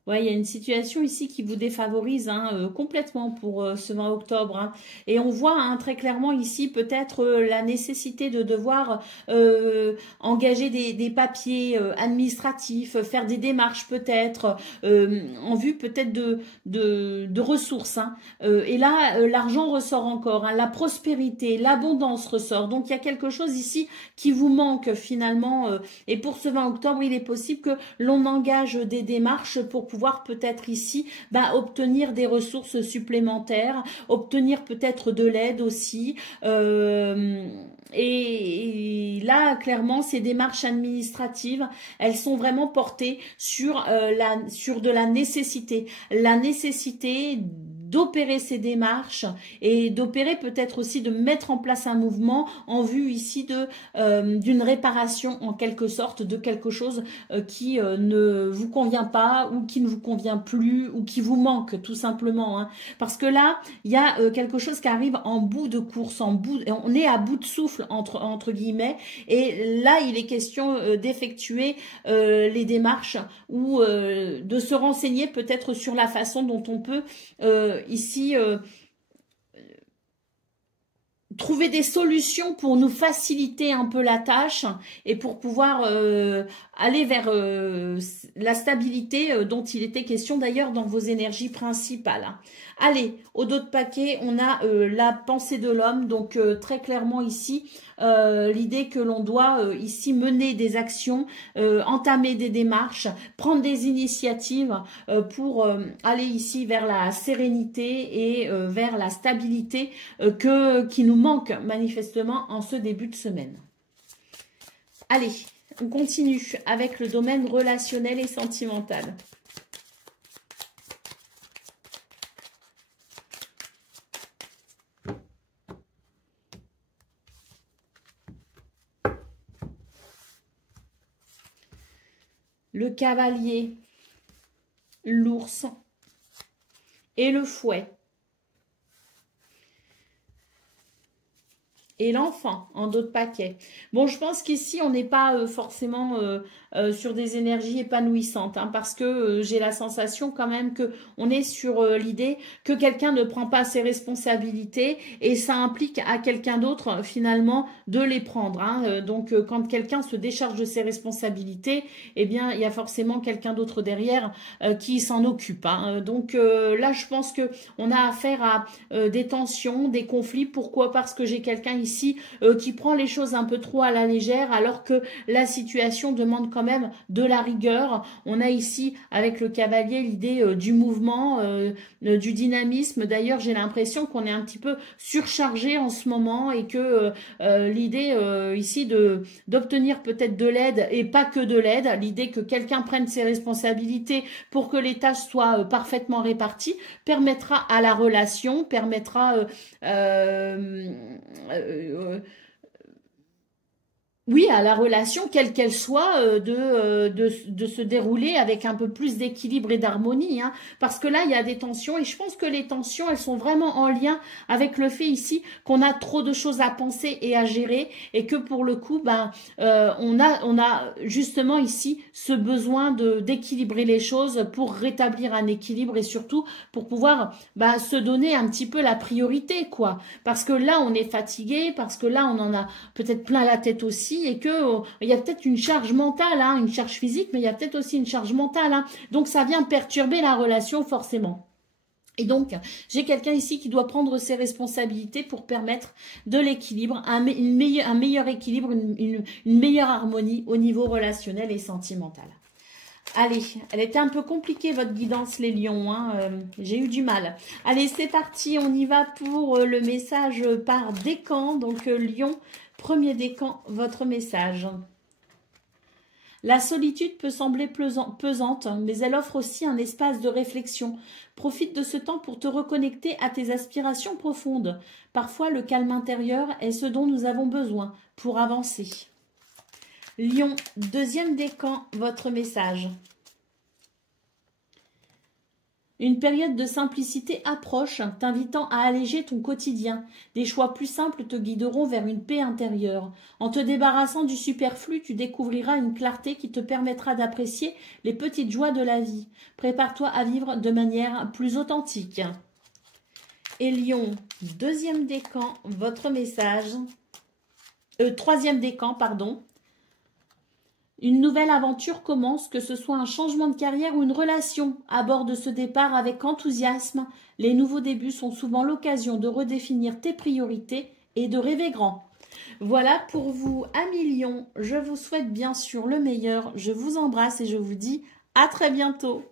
ouais, il y a une situation ici qui vous défavorise hein, complètement pour ce 20 octobre. Hein. Et on voit hein, très clairement ici peut-être la nécessité de devoir engager des papiers administratifs, faire des démarches peut-être, en vue peut-être de ressources. Hein. Et là, l'argent ressort encore, hein, la prospérité, l'abondance ressort. Donc, il y a quelque chose ici qui vous manque finalement. Et pour ce 20 octobre, il est possible que l'on engage des démarches pour pouvoir peut-être ici obtenir des ressources supplémentaires, obtenir peut-être de l'aide aussi. Et là, clairement, ces démarches administratives, elles sont vraiment portées sur de la nécessité. La nécessité d'opérer ces démarches et d'opérer peut-être aussi de mettre en place un mouvement en vue ici d'une réparation en quelque sorte de quelque chose qui ne vous convient pas ou qui ne vous convient plus ou qui vous manque tout simplement. Hein. Parce que là, il y a quelque chose qui arrive en bout de course, on est à bout de souffle entre guillemets et là, il est question d'effectuer les démarches ou de se renseigner peut-être sur la façon dont on peut ici trouver des solutions pour nous faciliter un peu la tâche et pour pouvoir aller vers la stabilité dont il était question d'ailleurs dans vos énergies principales. Allez, au dos de paquet, on a la pensée de l'homme, donc très clairement ici, l'idée que l'on doit ici mener des actions, entamer des démarches, prendre des initiatives pour aller ici vers la sérénité et vers la stabilité qui nous manque manifestement en ce début de semaine. Allez, on continue avec le domaine relationnel et sentimental. Le cavalier, l'ours et le fouet. Et l'enfant, en d'autres paquets. Bon, je pense qu'ici, on n'est pas forcément sur des énergies épanouissantes, hein, parce que j'ai la sensation quand même que on est sur l'idée que quelqu'un ne prend pas ses responsabilités et ça implique à quelqu'un d'autre, finalement, de les prendre. Hein. Donc, quand quelqu'un se décharge de ses responsabilités, eh bien, il y a forcément quelqu'un d'autre derrière qui s'en occupe. Hein. Donc, là, je pense que on a affaire à des tensions, des conflits. Pourquoi? Parce que j'ai quelqu'un ici qui prend les choses un peu trop à la légère alors que la situation demande quand même de la rigueur. On a ici avec le cavalier l'idée du mouvement, du dynamisme. D'ailleurs, j'ai l'impression qu'on est un petit peu surchargé en ce moment et que l'idée ici d'obtenir peut-être de l'aide et pas que de l'aide, l'idée que quelqu'un prenne ses responsabilités pour que les tâches soient parfaitement réparties, permettra à la relation, permettra oui, à la relation, quelle qu'elle soit, de se dérouler avec un peu plus d'équilibre et d'harmonie. Hein, parce que là, il y a des tensions et je pense que les tensions, elles sont vraiment en lien avec le fait ici qu'on a trop de choses à penser et à gérer et que pour le coup, ben, on a justement ici ce besoin d'équilibrer les choses pour rétablir un équilibre et surtout pour pouvoir se donner un petit peu la priorité, quoi. Parce que là, on est fatigué, parce que là, on en a peut-être plein la tête aussi. Et que il y a peut-être une charge mentale, hein, une charge physique, mais il y a peut-être aussi une charge mentale. Hein. Donc, ça vient perturber la relation forcément. Et donc, j'ai quelqu'un ici qui doit prendre ses responsabilités pour permettre de l'équilibre, un meilleur équilibre, une meilleure harmonie au niveau relationnel et sentimental. Allez, elle était un peu compliquée votre guidance les lions, hein, j'ai eu du mal. Allez, c'est parti, on y va pour le message par décan, donc lion. Premier décan, votre message. La solitude peut sembler pesante, mais elle offre aussi un espace de réflexion. Profite de ce temps pour te reconnecter à tes aspirations profondes. Parfois, le calme intérieur est ce dont nous avons besoin pour avancer. Lion, deuxième décan, votre message. Une période de simplicité approche, t'invitant à alléger ton quotidien. Des choix plus simples te guideront vers une paix intérieure. En te débarrassant du superflu, tu découvriras une clarté qui te permettra d'apprécier les petites joies de la vie. Prépare-toi à vivre de manière plus authentique. Et Lion, deuxième décan, votre message. Troisième décan, pardon. Une nouvelle aventure commence, que ce soit un changement de carrière ou une relation. Aborde ce départ avec enthousiasme. Les nouveaux débuts sont souvent l'occasion de redéfinir tes priorités et de rêver grand. Voilà pour vous, amis Lions. Je vous souhaite bien sûr le meilleur. Je vous embrasse et je vous dis à très bientôt.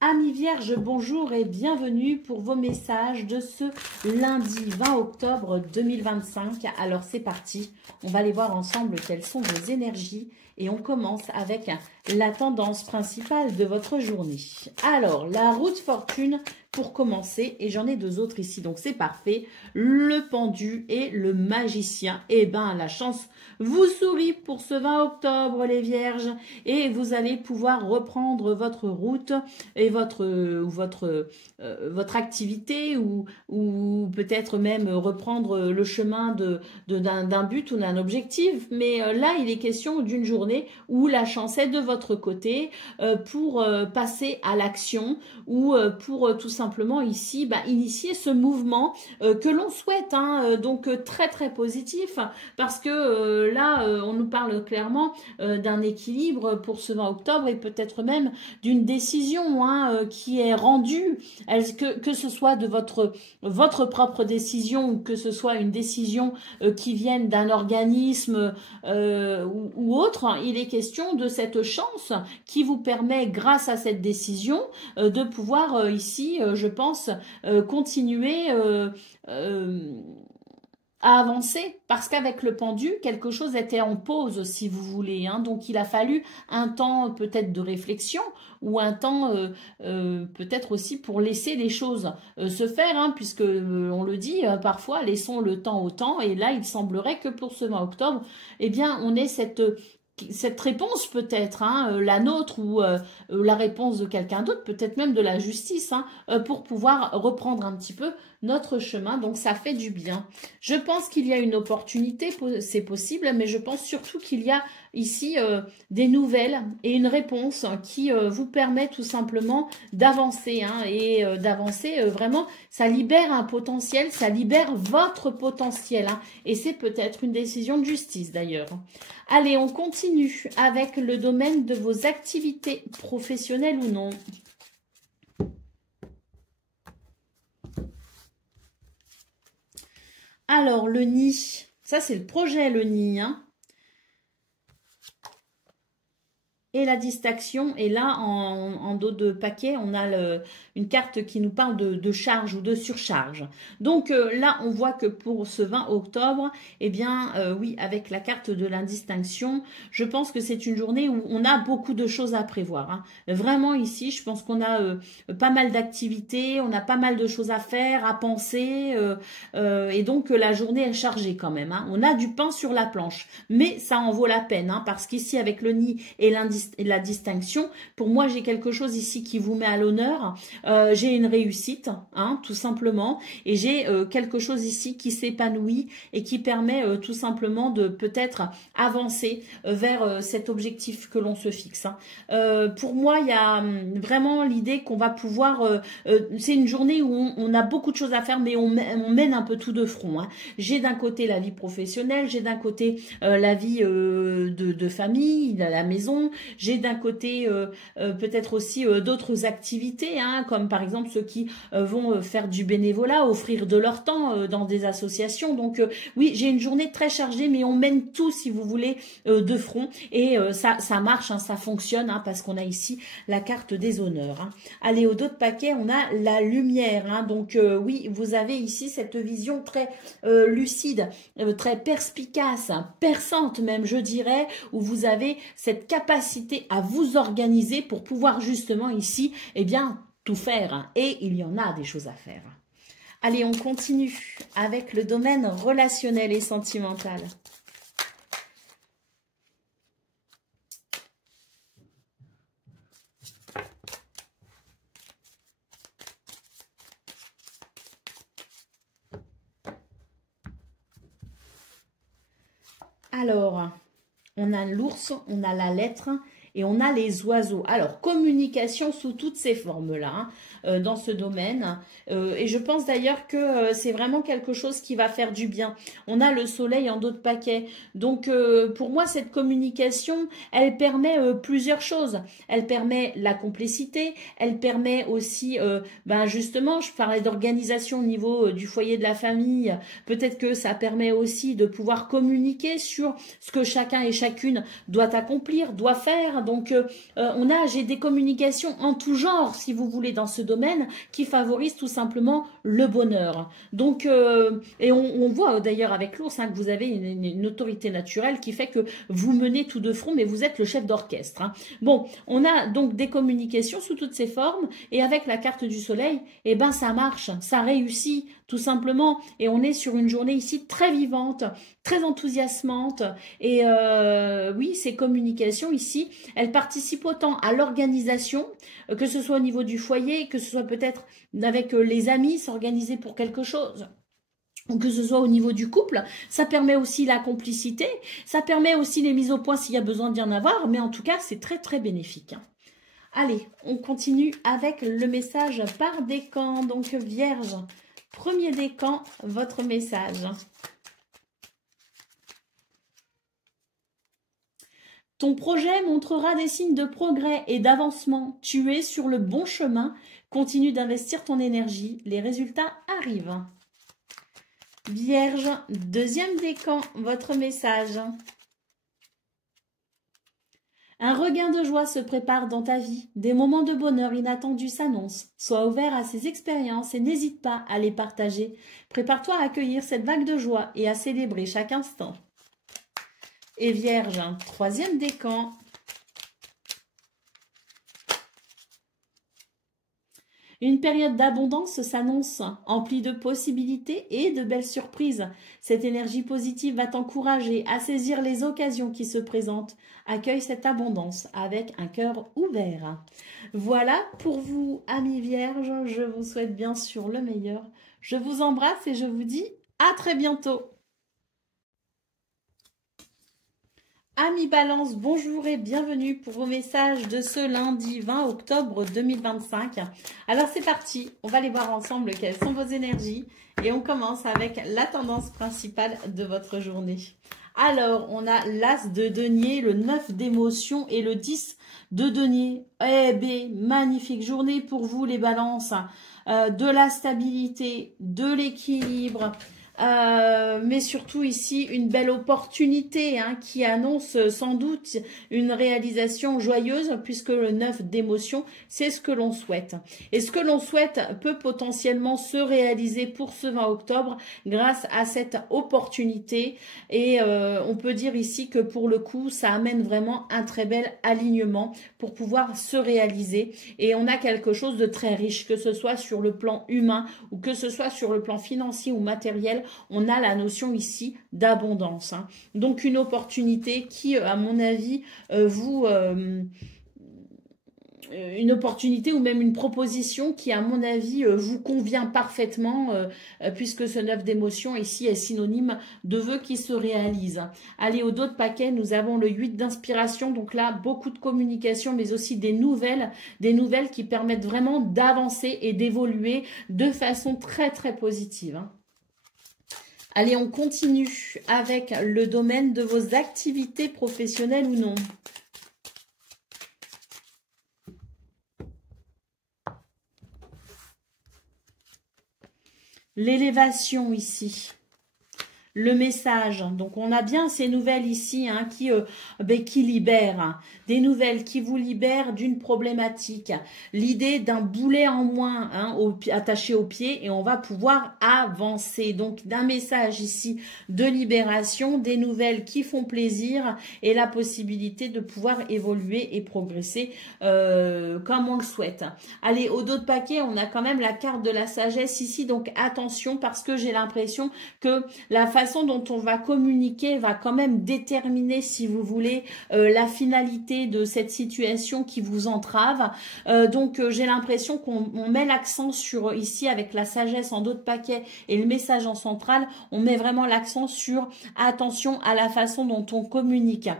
Amis Vierges, bonjour et bienvenue pour vos messages de ce lundi 20 octobre 2025. Alors c'est parti, on va aller voir ensemble quelles sont vos énergies et on commence avec la tendance principale de votre journée. Alors, la route fortune pour commencer, et j'en ai deux autres ici, donc c'est parfait. Le pendu et le magicien. Eh ben, la chance vous sourit pour ce 20 octobre, les vierges, et vous allez pouvoir reprendre votre route et votre activité ou peut-être même reprendre le chemin d'un but ou d'un objectif. Mais là, il est question d'une journée où la chance est de votre côté pour passer à l'action ou pour tout simplement ici initier ce mouvement que l'on souhaite. Hein, donc très très positif parce que là, on nous parle clairement d'un équilibre pour ce 20 octobre et peut-être même d'une décision qui est rendue, que ce soit de votre propre décision ou que ce soit une décision qui vienne d'un organisme ou autre. Il est question de cette chance qui vous permet, grâce à cette décision, de pouvoir ici, je pense, continuer à avancer parce qu'avec le pendu, quelque chose était en pause, si vous voulez. Hein. Donc, il a fallu un temps peut-être de réflexion ou un temps peut-être aussi pour laisser les choses se faire, hein, puisque on le dit parfois, laissons le temps au temps. Et là, il semblerait que pour ce mois octobre, eh bien, on ait cette réponse peut-être, hein, la nôtre ou la réponse de quelqu'un d'autre, peut-être même de la justice, hein, pour pouvoir reprendre un petit peu notre chemin. Donc, ça fait du bien. Je pense qu'il y a une opportunité, c'est possible, mais je pense surtout qu'il y a ici des nouvelles et une réponse qui vous permet tout simplement d'avancer, hein, et d'avancer vraiment, ça libère un potentiel, ça libère votre potentiel, hein, et c'est peut-être une décision de justice d'ailleurs. Allez, on continue avec le domaine de vos activités professionnelles ou non. Alors, le nid, ça c'est le projet, le nid, hein. Et la distraction, et là en dos de paquet, on a une carte qui nous parle de charge ou de surcharge. Donc là, on voit que pour ce 20 octobre, eh bien oui, avec la carte de l'indistinction, je pense que c'est une journée où on a beaucoup de choses à prévoir. Hein. Vraiment ici, je pense qu'on a pas mal d'activités, on a pas mal de choses à faire, à penser, et donc la journée est chargée quand même. Hein. On a du pain sur la planche, mais ça en vaut la peine, hein, parce qu'ici avec le nid et la distinction, pour moi j'ai quelque chose ici qui vous met à l'honneur, j'ai une réussite, hein, tout simplement, et j'ai quelque chose ici qui s'épanouit et qui permet tout simplement de peut-être avancer vers cet objectif que l'on se fixe. Hein. Pour moi, il y a vraiment l'idée qu'on va pouvoir, c'est une journée où on a beaucoup de choses à faire, mais on mène un peu tout de front. Hein. J'ai d'un côté la vie professionnelle, j'ai d'un côté la vie de famille, la maison, j'ai d'un côté peut-être aussi d'autres activités, hein, comme par exemple ceux qui vont faire du bénévolat, offrir de leur temps dans des associations. Donc oui, j'ai une journée très chargée, mais on mène tout, si vous voulez, de front. Et ça marche, hein, ça fonctionne, hein, parce qu'on a ici la carte des honneurs. Hein. Allez, au dos de paquet, on a la lumière. Hein, donc oui, vous avez ici cette vision très lucide, très perspicace, hein, perçante même, je dirais, où vous avez cette capacité à vous organiser pour pouvoir justement ici, eh bien, tout faire. Hein. Et il y en a des choses à faire. Allez, on continue avec le domaine relationnel et sentimental. Alors, on a l'ours, on a la lettre et on a les oiseaux. Alors, communication sous toutes ces formes-là, hein, dans ce domaine. Et je pense d'ailleurs que c'est vraiment quelque chose qui va faire du bien. On a le soleil en dos de paquet. Donc, pour moi, cette communication, elle permet plusieurs choses. Elle permet la complicité. Elle permet aussi, ben justement, je parlais d'organisation au niveau du foyer de la famille. Peut-être que ça permet aussi de pouvoir communiquer sur ce que chacun et chacune doit accomplir, doit faire. Donc, j'ai des communications en tout genre, si vous voulez, dans ce domaine, qui favorisent tout simplement le bonheur. Donc, et on voit d'ailleurs avec l'ours, hein, que vous avez une autorité naturelle qui fait que vous menez tout de front, mais vous êtes le chef d'orchestre. Hein. Bon, on a donc des communications sous toutes ces formes, et avec la carte du soleil, eh ben ça marche, ça réussit, tout simplement. Et on est sur une journée ici très vivante, très enthousiasmante. Et oui, ces communications ici, elles participent autant à l'organisation, que ce soit au niveau du foyer, que ce soit peut-être avec les amis, s'organiser pour quelque chose. Ou que ce soit au niveau du couple, ça permet aussi la complicité, ça permet aussi les mises au point s'il y a besoin d'y en avoir, mais en tout cas, c'est très très bénéfique. Allez, on continue avec le message par décan, donc Vierge. Premier décan, votre message. Ton projet montrera des signes de progrès et d'avancement. Tu es sur le bon chemin. Continue d'investir ton énergie. Les résultats arrivent. Vierge, deuxième décan, votre message. Un regain de joie se prépare dans ta vie. Des moments de bonheur inattendus s'annoncent. Sois ouvert à ces expériences et n'hésite pas à les partager. Prépare-toi à accueillir cette vague de joie et à célébrer chaque instant. Et Vierge, troisième décan. Une période d'abondance s'annonce, emplie de possibilités et de belles surprises. Cette énergie positive va t'encourager à saisir les occasions qui se présentent. Accueille cette abondance avec un cœur ouvert. Voilà pour vous, amis vierges. Je vous souhaite bien sûr le meilleur. Je vous embrasse et je vous dis à très bientôt. Amis Balance, bonjour et bienvenue pour vos messages de ce lundi 20 octobre 2025. Alors c'est parti, on va aller voir ensemble quelles sont vos énergies et on commence avec la tendance principale de votre journée. Alors, on a l'As de denier, le 9 d'émotion et le 10 de denier. Eh bien, magnifique journée pour vous les balances. De la stabilité, de l'équilibre. Mais surtout ici une belle opportunité qui annonce sans doute une réalisation joyeuse puisque le 9 d'émotion c'est ce que l'on souhaite et ce que l'on souhaite peut potentiellement se réaliser pour ce 20 octobre grâce à cette opportunité et on peut dire ici que pour le coup ça amène vraiment un très bel alignement pour pouvoir se réaliser et on a quelque chose de très riche que ce soit sur le plan humain ou que ce soit sur le plan financier ou matériel. On a la notion ici d'abondance. Donc, une opportunité qui, à mon avis, une opportunité ou même une proposition qui, à mon avis, vous convient parfaitement puisque ce 9 d'émotion ici est synonyme de vœux qui se réalisent. Allez, au dos de paquet, nous avons le 8 d'inspiration. Donc là, beaucoup de communication, mais aussi des nouvelles qui permettent vraiment d'avancer et d'évoluer de façon très, très positive. Allez, on continue avec le domaine de vos activités professionnelles ou non. L'élévation ici. Le message, donc on a bien ces nouvelles ici qui libèrent, des nouvelles qui vous libèrent d'une problématique, l'idée d'un boulet en moins attaché au pied et on va pouvoir avancer, donc d'un message ici de libération, des nouvelles qui font plaisir et la possibilité de pouvoir évoluer et progresser comme on le souhaite. Allez, au dos de paquet, on a quand même la carte de la sagesse ici, donc attention parce que j'ai l'impression que la façon dont on va communiquer va quand même déterminer, si vous voulez, la finalité de cette situation qui vous entrave. Donc, j'ai l'impression qu'on met l'accent sur, ici, avec la sagesse en dos de paquet et le message en centrale, on met vraiment l'accent sur attention à la façon dont on communique.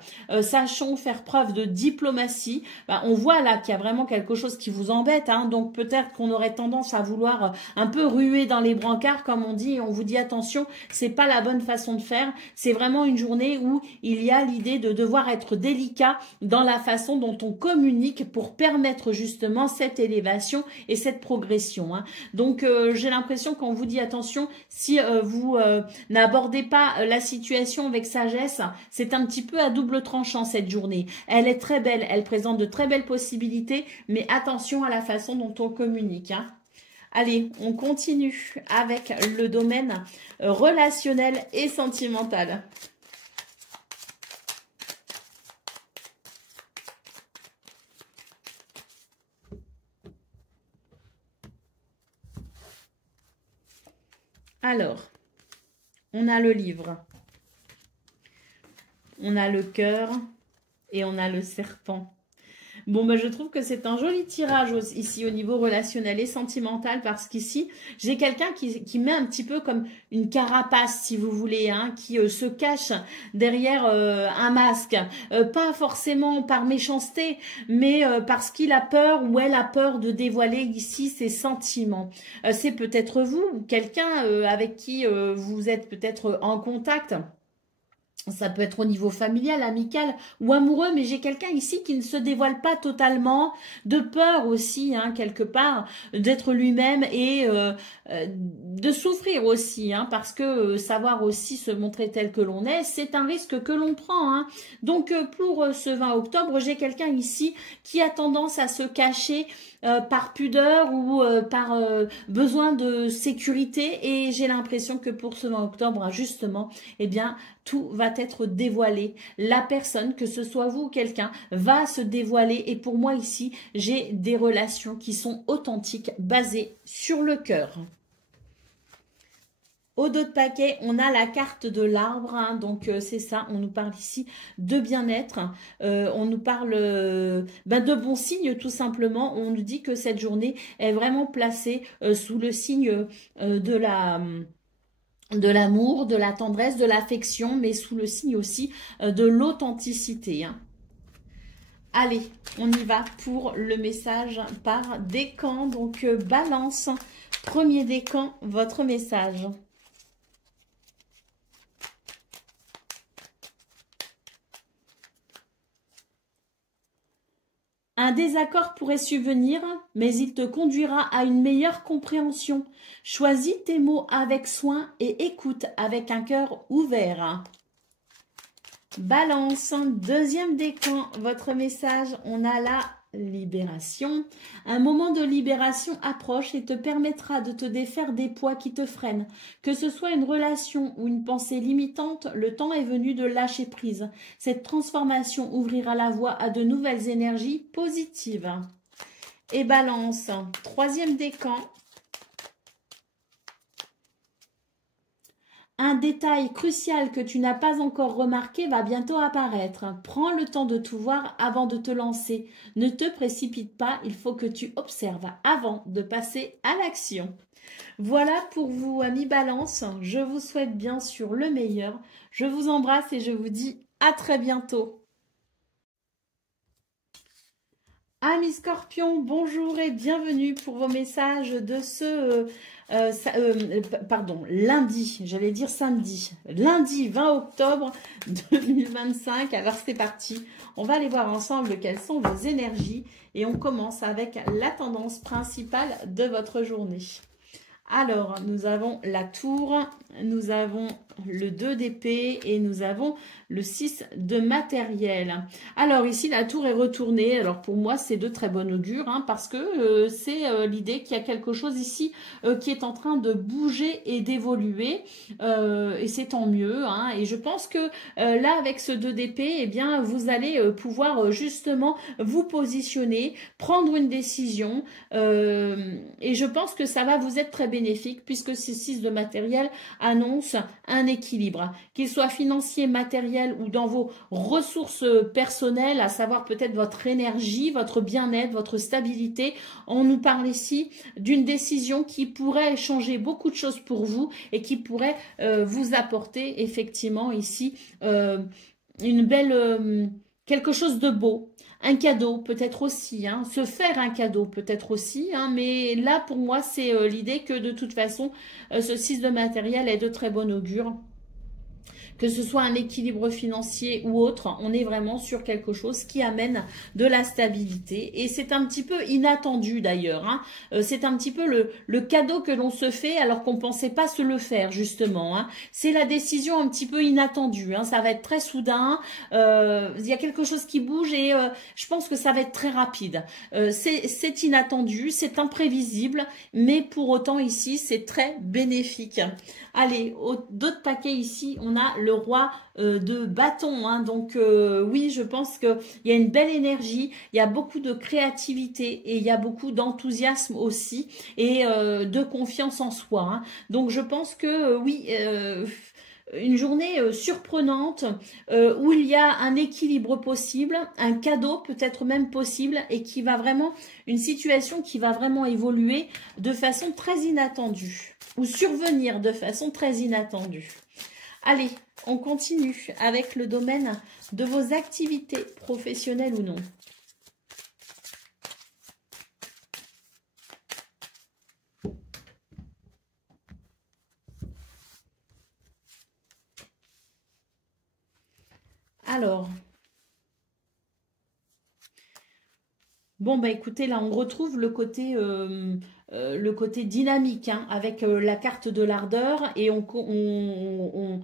Sachons faire preuve de diplomatie. On voit là qu'il y a vraiment quelque chose qui vous embête. Donc, peut-être qu'on aurait tendance à vouloir un peu ruer dans les brancards, comme on dit, et on vous dit attention, c'est pas la bonne façon de faire, c'est vraiment une journée où il y a l'idée de devoir être délicat dans la façon dont on communique pour permettre justement cette élévation et cette progression. Donc j'ai l'impression qu'on vous dit attention, si vous n'abordez pas la situation avec sagesse, c'est un petit peu à double tranchant cette journée. Elle est très belle, elle présente de très belles possibilités, mais attention à la façon dont on communique. Allez, on continue avec le domaine relationnel et sentimental. Alors, on a le livre, on a le cœur et on a le serpent. Bon, je trouve que c'est un joli tirage ici au niveau relationnel et sentimental parce qu'ici, j'ai quelqu'un qui met un petit peu comme une carapace, si vous voulez, qui se cache derrière un masque. Pas forcément par méchanceté, mais parce qu'il a peur ou elle a peur de dévoiler ici ses sentiments. C'est peut-être vous ou quelqu'un avec qui vous êtes peut-être en contact. Ça peut être au niveau familial, amical ou amoureux, mais j'ai quelqu'un ici qui ne se dévoile pas totalement, de peur aussi, hein, quelque part, d'être lui-même et de souffrir aussi, hein, parce que savoir aussi se montrer tel que l'on est, c'est un risque que l'on prend. Hein. Donc pour ce 20 octobre, j'ai quelqu'un ici qui a tendance à se cacher par pudeur ou par besoin de sécurité, et j'ai l'impression que pour ce 20 octobre, justement, eh bien, tout va être dévoilé. La personne, que ce soit vous ou quelqu'un, va se dévoiler. Et pour moi ici, j'ai des relations qui sont authentiques, basées sur le cœur. Au dos de paquet, on a la carte de l'arbre, hein, donc c'est ça, on nous parle ici de bien-être, on nous parle de bons signes tout simplement. On nous dit que cette journée est vraiment placée sous le signe de l'amour, de la tendresse, de l'affection, mais sous le signe aussi de l'authenticité. Hein. Allez, on y va pour le message par décan. Donc, balance, premier décan, votre message. Un désaccord pourrait subvenir, mais il te conduira à une meilleure compréhension. Choisis tes mots avec soin et écoute avec un cœur ouvert. Balance, deuxième décan, votre message, on a la libération. Un moment de libération approche et te permettra de te défaire des poids qui te freinent. Que ce soit une relation ou une pensée limitante, le temps est venu de lâcher prise. Cette transformation ouvrira la voie à de nouvelles énergies positives. Et balance, troisième décan. Un détail crucial que tu n'as pas encore remarqué va bientôt apparaître. Prends le temps de tout voir avant de te lancer. Ne te précipite pas, il faut que tu observes avant de passer à l'action. Voilà pour vous, amis Balance. Je vous souhaite bien sûr le meilleur. Je vous embrasse et je vous dis à très bientôt. Amis Scorpions, bonjour et bienvenue pour vos messages de ce lundi, j'allais dire samedi, lundi 20 octobre 2025. Alors c'est parti, on va aller voir ensemble quelles sont vos énergies et on commence avec la tendance principale de votre journée. Alors, nous avons la tour, nous avons le 2 d'épée et nous avons le 6 de matériel. Alors ici, la tour est retournée. Alors pour moi, c'est de très bon augure hein, parce que c'est l'idée qu'il y a quelque chose ici qui est en train de bouger et d'évoluer. Et c'est tant mieux. Hein, et je pense que là, avec ce 2 d'épée, eh bien, vous allez pouvoir justement vous positionner, prendre une décision. Et je pense que ça va vous être très bénéfique puisque ces 6 de matériel annoncent un équilibre, qu'il soit financier, matériel ou dans vos ressources personnelles, à savoir peut-être votre énergie, votre bien-être, votre stabilité. On nous parle ici d'une décision qui pourrait changer beaucoup de choses pour vous et qui pourrait vous apporter effectivement ici une belle, quelque chose de beau. Un cadeau peut-être aussi, hein, se faire un cadeau peut-être aussi, hein, mais là pour moi c'est l'idée que de toute façon ce 6 de matériel est de très bon augure. Que ce soit un équilibre financier ou autre, on est vraiment sur quelque chose qui amène de la stabilité. Et c'est un petit peu inattendu d'ailleurs. Hein. C'est un petit peu le cadeau que l'on se fait alors qu'on ne pensait pas se le faire justement. Hein. C'est la décision un petit peu inattendue. Hein. Ça va être très soudain. Il y a quelque chose qui bouge et je pense que ça va être très rapide. C'est inattendu, c'est imprévisible, mais pour autant ici, c'est très bénéfique. Allez, d'autres paquets ici, on a le roi de bâton. Hein, donc oui, je pense qu'il y a une belle énergie, il y a beaucoup de créativité et il y a beaucoup d'enthousiasme aussi et de confiance en soi. Hein. Donc je pense que oui... une journée surprenante où il y a un équilibre possible, un cadeau peut-être même possible et qui va vraiment, une situation qui va vraiment évoluer de façon très inattendue ou survenir de façon très inattendue. Allez, on continue avec le domaine de vos activités professionnelles ou non. Alors, bon, bah écoutez, là, on retrouve le côté dynamique, hein, avec la carte de l'ardeur. Et on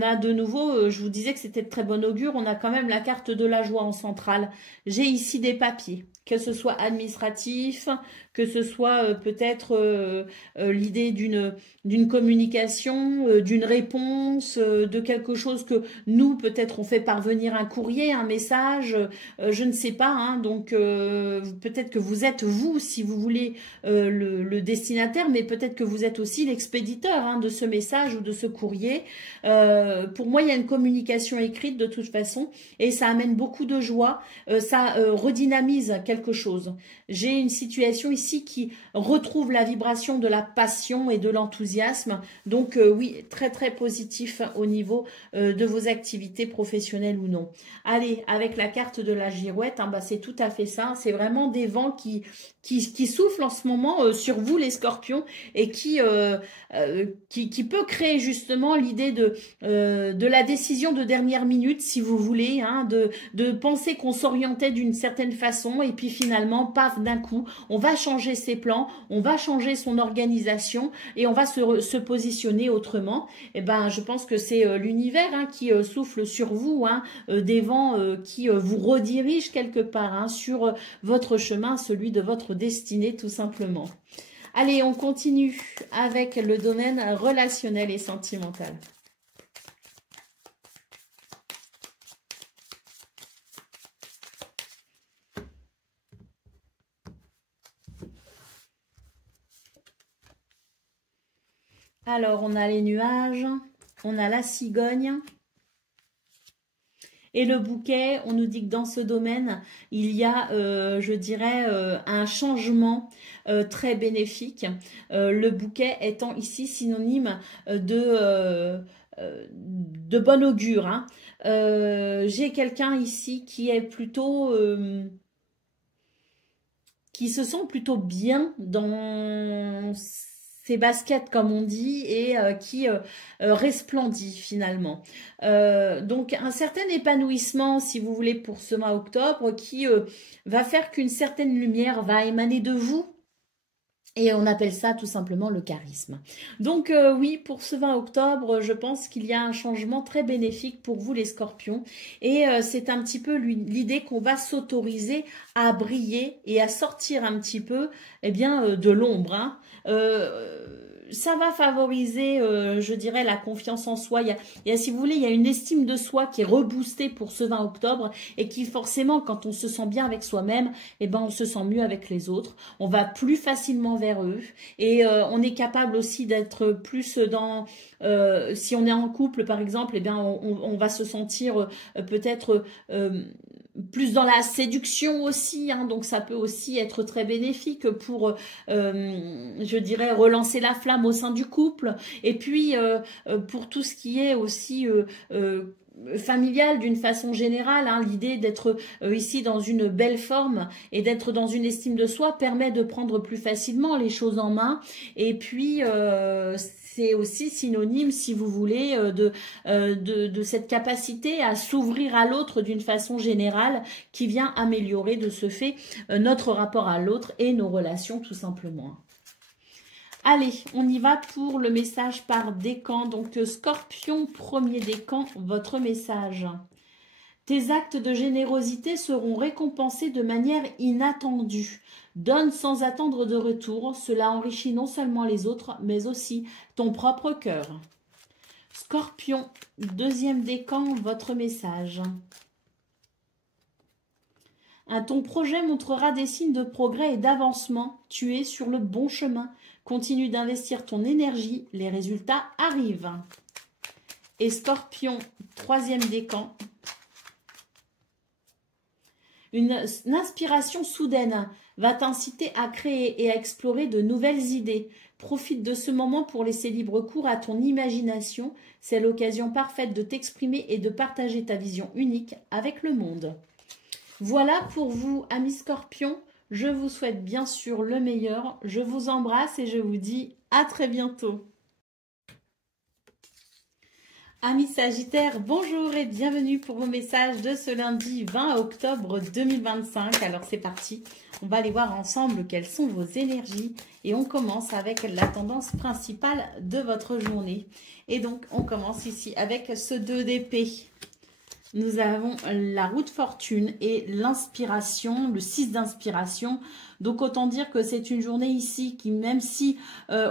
a de nouveau, je vous disais que c'était de très bon augure, on a quand même la carte de la joie en centrale. J'ai ici des papiers, que ce soit administratif, que ce soit peut-être l'idée d'une communication, d'une réponse, de quelque chose que nous, peut-être, on fait parvenir un courrier, un message, je ne sais pas, hein, donc peut-être que vous êtes, vous, si vous voulez, le destinataire, mais peut-être que vous êtes aussi l'expéditeur, hein, de ce message ou de ce courrier. Pour moi, il y a une communication écrite de toute façon et ça amène beaucoup de joie, ça redynamise quelque chose. J'ai une situation ici qui retrouve la vibration de la passion et de l'enthousiasme. Donc oui, très très positif au niveau de vos activités professionnelles ou non. Allez, avec la carte de la girouette, hein, bah, c'est tout à fait ça. C'est vraiment des vents qui soufflent en ce moment sur vous les scorpions et qui peut créer justement l'idée de la décision de dernière minute, si vous voulez, hein, de penser qu'on s'orientait d'une certaine façon et puis finalement, paf, d'un coup, on va changer ses plans, on va changer son organisation et on va se positionner autrement. Et ben, je pense que c'est l'univers, hein, qui souffle sur vous, hein, des vents qui vous redirigent quelque part, hein, sur votre chemin, celui de votre destinée tout simplement. Allez, on continue avec le domaine relationnel et sentimental. Alors, on a les nuages, on a la cigogne. Et le bouquet, on nous dit que dans ce domaine, il y a, je dirais, un changement très bénéfique. Le bouquet étant ici synonyme de bon augure, hein. J'ai quelqu'un ici qui est plutôt... qui se sent plutôt bien dans ses baskets, comme on dit, et qui resplendit finalement. Donc, un certain épanouissement, si vous voulez, pour ce mois octobre, qui va faire qu'une certaine lumière va émaner de vous. Et on appelle ça tout simplement le charisme. Donc oui, pour ce 20 octobre, je pense qu'il y a un changement très bénéfique pour vous les scorpions. Et c'est un petit peu l'idée qu'on va s'autoriser à briller et à sortir un petit peu de l'ombre, hein. Ça va favoriser, je dirais, la confiance en soi. Il y a, si vous voulez, il y a une estime de soi qui est reboostée pour ce 20 octobre et qui forcément, quand on se sent bien avec soi-même, on se sent mieux avec les autres. On va plus facilement vers eux et on est capable aussi d'être plus dans... si on est en couple, par exemple, on va se sentir peut-être... plus dans la séduction aussi, hein, donc ça peut aussi être très bénéfique pour, je dirais, relancer la flamme au sein du couple. Et puis, pour tout ce qui est aussi familial d'une façon générale, hein, l'idée d'être ici dans une belle forme et d'être dans une estime de soi permet de prendre plus facilement les choses en main. Et puis, c'est aussi synonyme, si vous voulez, de cette capacité à s'ouvrir à l'autre d'une façon générale qui vient améliorer de ce fait notre rapport à l'autre et nos relations tout simplement. Allez, on y va pour le message par décan. Donc, Scorpion, premier décan, votre message. Tes actes de générosité seront récompensés de manière inattendue. Donne sans attendre de retour. Cela enrichit non seulement les autres, mais aussi ton propre cœur. Scorpion, deuxième décan, votre message. Ton projet montrera des signes de progrès et d'avancement. Tu es sur le bon chemin. Continue d'investir ton énergie. Les résultats arrivent. Et Scorpion, troisième décan. Une inspiration soudaine va t'inciter à créer et à explorer de nouvelles idées. Profite de ce moment pour laisser libre cours à ton imagination. C'est l'occasion parfaite de t'exprimer et de partager ta vision unique avec le monde. Voilà pour vous, amis Scorpions. Je vous souhaite bien sûr le meilleur. Je vous embrasse et je vous dis à très bientôt. Amis Sagittaires, bonjour et bienvenue pour vos messages de ce lundi 20 octobre 2025. Alors c'est parti, on va aller voir ensemble quelles sont vos énergies et on commence avec la tendance principale de votre journée. Et donc on commence ici avec ce 2 d'épée. Nous avons la roue de fortune et l'inspiration, le 6 d'inspiration. Donc autant dire que c'est une journée ici qui, même si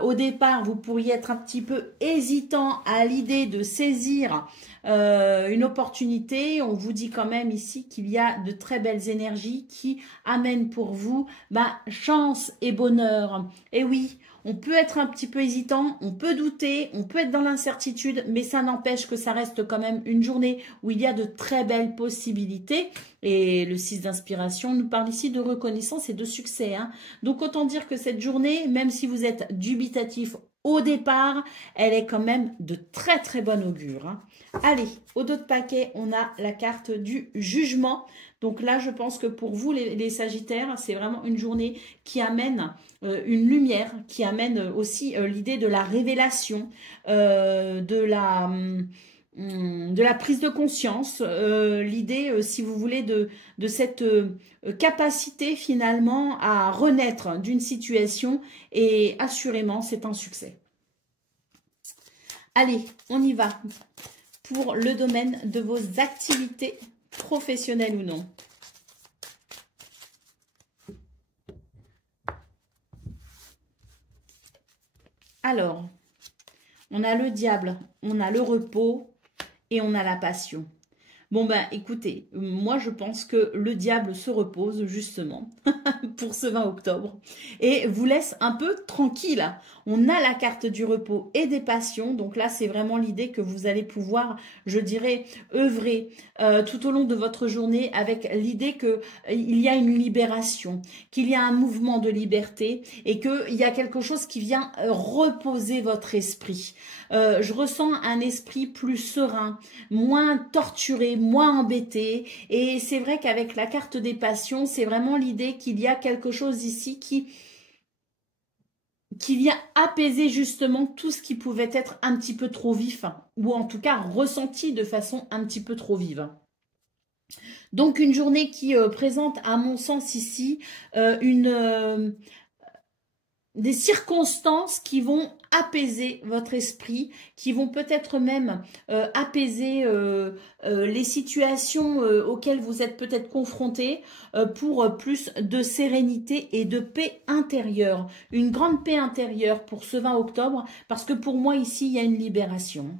au départ vous pourriez être un petit peu hésitant à l'idée de saisir une opportunité, on vous dit quand même ici qu'il y a de très belles énergies qui amènent pour vous chance et bonheur. Et oui, on peut être un petit peu hésitant, on peut douter, on peut être dans l'incertitude, mais ça n'empêche que ça reste quand même une journée où il y a de très belles possibilités. Et le 6 d'inspiration nous parle ici de reconnaissance et de succès. Donc autant dire que cette journée, même si vous êtes dubitatif au départ, elle est quand même de très très bon augure. Allez, au dos de paquet, on a la carte du jugement. Donc là, je pense que pour vous, les Sagittaires, c'est vraiment une journée qui amène une lumière, qui amène aussi l'idée de la révélation, de la prise de conscience, l'idée, si vous voulez, de cette capacité finalement à renaître d'une situation et assurément, c'est un succès. Allez, on y va pour le domaine de vos activités professionnelles ou non. Alors, on a le diable, on a le repos et on a la passion. Bon ben écoutez, moi je pense que le diable se repose justement pour ce 20 octobre et vous laisse un peu tranquille. On a la carte du repos et des passions, donc là c'est vraiment l'idée que vous allez pouvoir, je dirais, œuvrer tout au long de votre journée avec l'idée qu'il y a une libération, qu'il y a un mouvement de liberté et qu'il y a quelque chose qui vient reposer votre esprit. Je ressens un esprit plus serein, moins torturé, moins embêté. Et c'est vrai qu'avec la carte des passions, c'est vraiment l'idée qu'il y a quelque chose ici qui vient apaiser justement tout ce qui pouvait être un petit peu trop vif, ou en tout cas ressenti de façon un petit peu trop vive. Donc une journée qui présente à mon sens ici des circonstances qui vont apaiser votre esprit, qui vont peut-être même apaiser les situations auxquelles vous êtes peut-être confrontés pour plus de sérénité et de paix intérieure. Une grande paix intérieure pour ce 20 octobre, parce que pour moi ici, il y a une libération.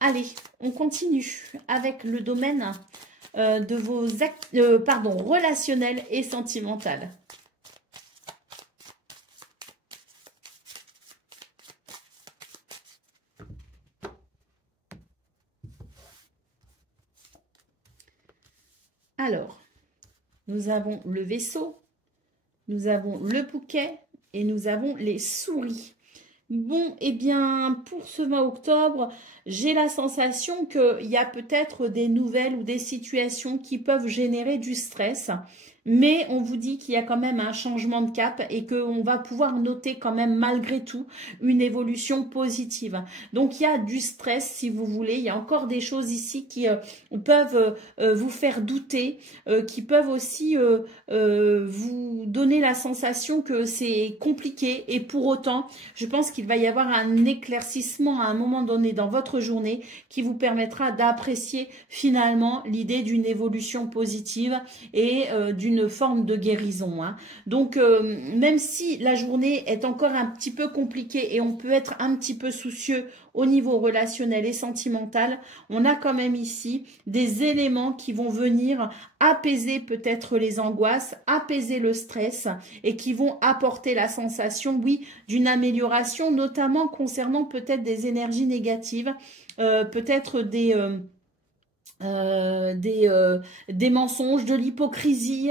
Allez, on continue avec le domaine de vos relationnels et sentimentales. Alors, nous avons le vaisseau, nous avons le bouquet et nous avons les souris. Bon, eh bien, pour ce 20 octobre, j'ai la sensation qu'il y a peut-être des nouvelles ou des situations qui peuvent générer du stress. Mais on vous dit qu'il y a quand même un changement de cap et qu'on va pouvoir noter quand même malgré tout une évolution positive. Donc il y a du stress si vous voulez, il y a encore des choses ici qui peuvent vous faire douter, qui peuvent aussi vous donner la sensation que c'est compliqué et pour autant, je pense qu'il va y avoir un éclaircissement à un moment donné dans votre journée qui vous permettra d'apprécier finalement l'idée d'une évolution positive et d'une forme de guérison. Donc, même si la journée est encore un petit peu compliquée et on peut être un petit peu soucieux au niveau relationnel et sentimental, on a quand même ici des éléments qui vont venir apaiser peut-être les angoisses, apaiser le stress et qui vont apporter la sensation, oui, d'une amélioration, notamment concernant peut-être des énergies négatives, peut-être des des mensonges, de l'hypocrisie.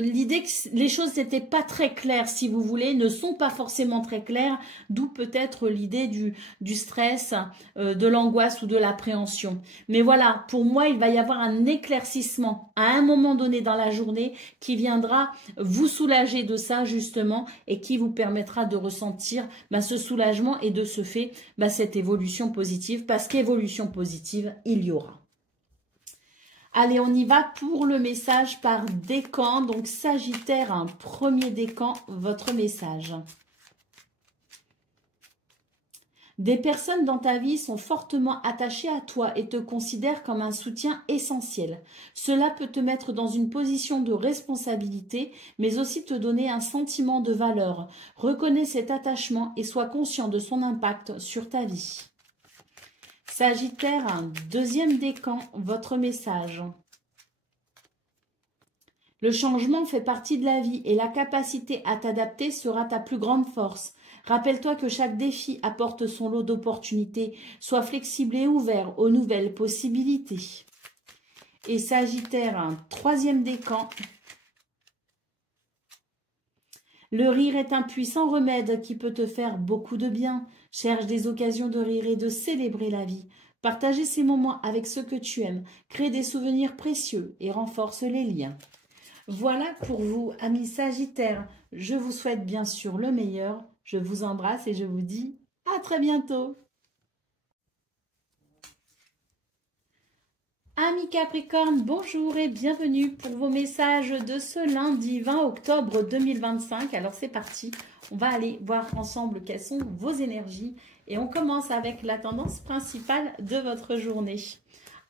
L'idée que les choses n'étaient pas très claires, si vous voulez, ne sont pas forcément très claires, d'où peut-être l'idée du stress, de l'angoisse ou de l'appréhension. Mais voilà, pour moi, il va y avoir un éclaircissement à un moment donné dans la journée qui viendra vous soulager de ça, justement, et qui vous permettra de ressentir ce soulagement et de ce fait, cette évolution positive, parce qu'évolution positive, il y aura. Allez, on y va pour le message par décan. Donc, Sagittaire, un premier décan, votre message. Des personnes dans ta vie sont fortement attachées à toi et te considèrent comme un soutien essentiel. Cela peut te mettre dans une position de responsabilité, mais aussi te donner un sentiment de valeur. Reconnais cet attachement et sois conscient de son impact sur ta vie. Sagittaire, un deuxième décan, votre message. Le changement fait partie de la vie et la capacité à t'adapter sera ta plus grande force. Rappelle-toi que chaque défi apporte son lot d'opportunités. Sois flexible et ouvert aux nouvelles possibilités. Et Sagittaire, un troisième décan. Le rire est un puissant remède qui peut te faire beaucoup de bien. Cherche des occasions de rire et de célébrer la vie. Partagez ces moments avec ceux que tu aimes. Crée des souvenirs précieux et renforce les liens. Voilà pour vous, amis Sagittaires. Je vous souhaite bien sûr le meilleur. Je vous embrasse et je vous dis à très bientôt. Amis Capricorne, bonjour et bienvenue pour vos messages de ce lundi 20 octobre 2025. Alors c'est parti, on va aller voir ensemble quelles sont vos énergies et on commence avec la tendance principale de votre journée.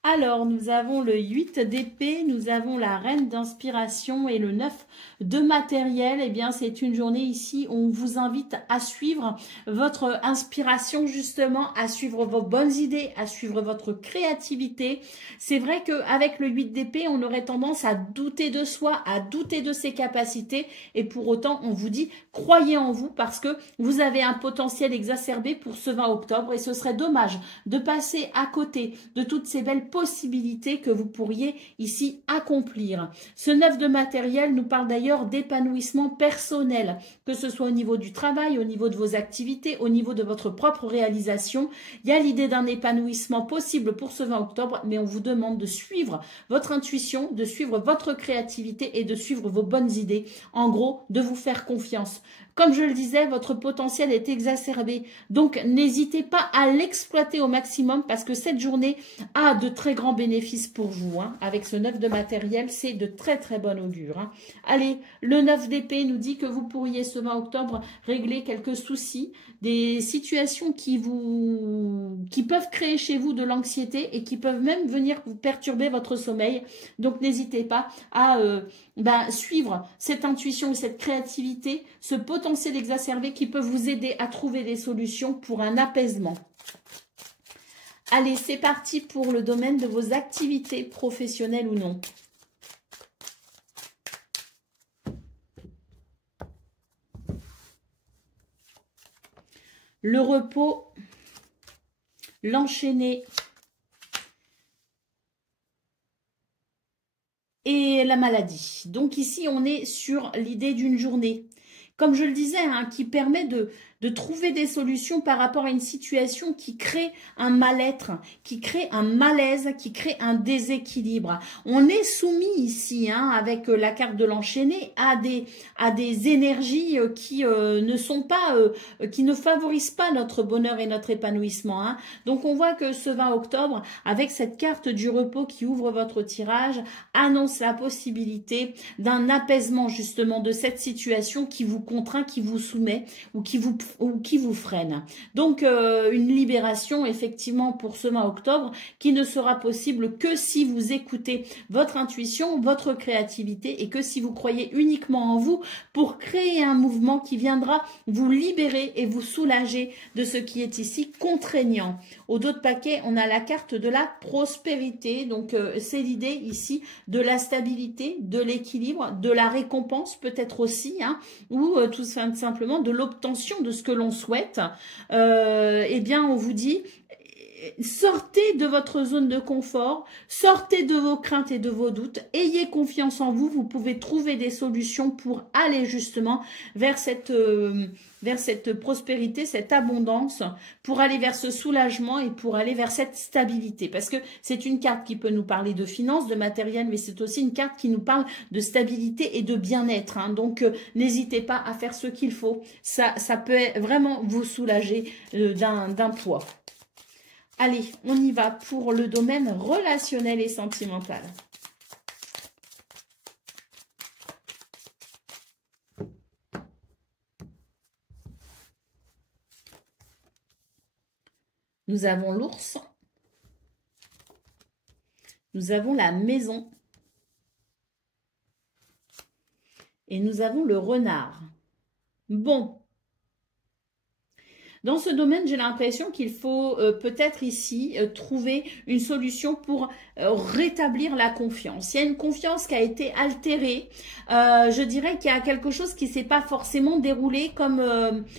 Alors, nous avons le 8 d'épée, nous avons la reine d'inspiration et le 9 de matériel. Eh bien, c'est une journée ici où on vous invite à suivre votre inspiration, justement, à suivre vos bonnes idées, à suivre votre créativité. C'est vrai qu'avec le 8 d'épée, on aurait tendance à douter de soi, à douter de ses capacités. Et pour autant, on vous dit, croyez en vous parce que vous avez un potentiel exacerbé pour ce 20 octobre. Et ce serait dommage de passer à côté de toutes ces belles possibilités que vous pourriez ici accomplir. Ce 9 de matériel nous parle d'ailleurs d'épanouissement personnel, que ce soit au niveau du travail, au niveau de vos activités, au niveau de votre propre réalisation. Il y a l'idée d'un épanouissement possible pour ce 20 octobre, mais on vous demande de suivre votre intuition, de suivre votre créativité et de suivre vos bonnes idées. En gros, de vous faire confiance. Comme je le disais, votre potentiel est exacerbé. Donc, n'hésitez pas à l'exploiter au maximum parce que cette journée a de très grands bénéfices pour vous. Avec ce 9 de matériel, c'est de très très bon augure. Allez, le 9 d'épée nous dit que vous pourriez ce 20 octobre régler quelques soucis, des situations qui peuvent créer chez vous de l'anxiété et qui peuvent même venir vous perturber votre sommeil. Donc, n'hésitez pas à suivre cette intuition et cette créativité, ce potentiel exacerbé qui peut vous aider à trouver des solutions pour un apaisement. Allez, c'est parti pour le domaine de vos activités professionnelles ou non. Le repos, l'enchaîner et la maladie. Donc ici, on est sur l'idée d'une journée, comme je le disais, qui permet de trouver des solutions par rapport à une situation qui crée un mal-être, qui crée un malaise, qui crée un déséquilibre. On est soumis ici, avec la carte de l'enchaîné, à des énergies qui ne favorisent pas notre bonheur et notre épanouissement. Donc on voit que ce 20 octobre, avec cette carte du repos qui ouvre votre tirage, annonce la possibilité d'un apaisement justement de cette situation qui vous contraint, qui vous soumet ou qui vous freine. Donc, une libération, effectivement, pour ce 20 octobre, qui ne sera possible que si vous écoutez votre intuition, votre créativité, et que si vous croyez uniquement en vous pour créer un mouvement qui viendra vous libérer et vous soulager de ce qui est ici contraignant. Au dos de paquet, on a la carte de la prospérité. Donc, c'est l'idée ici de la stabilité, de l'équilibre, de la récompense peut-être aussi, ou tout simplement de l'obtention de ce que l'on souhaite. Eh bien, on vous dit, sortez de votre zone de confort, sortez de vos craintes et de vos doutes, ayez confiance en vous, vous pouvez trouver des solutions pour aller justement vers cette prospérité, cette abondance, pour aller vers ce soulagement et pour aller vers cette stabilité. Parce que c'est une carte qui peut nous parler de finances, de matériel, mais c'est aussi une carte qui nous parle de stabilité et de bien-être. Hein. Donc, n'hésitez pas à faire ce qu'il faut. Ça peut vraiment vous soulager d'un poids. Allez, on y va pour le domaine relationnel et sentimental. Nous avons l'ours. Nous avons la maison. Et nous avons le renard. Bon. Dans ce domaine, j'ai l'impression qu'il faut peut-être ici trouver une solution pour rétablir la confiance. Il y a une confiance qui a été altérée. Je dirais qu'il y a quelque chose qui ne s'est pas forcément déroulé comme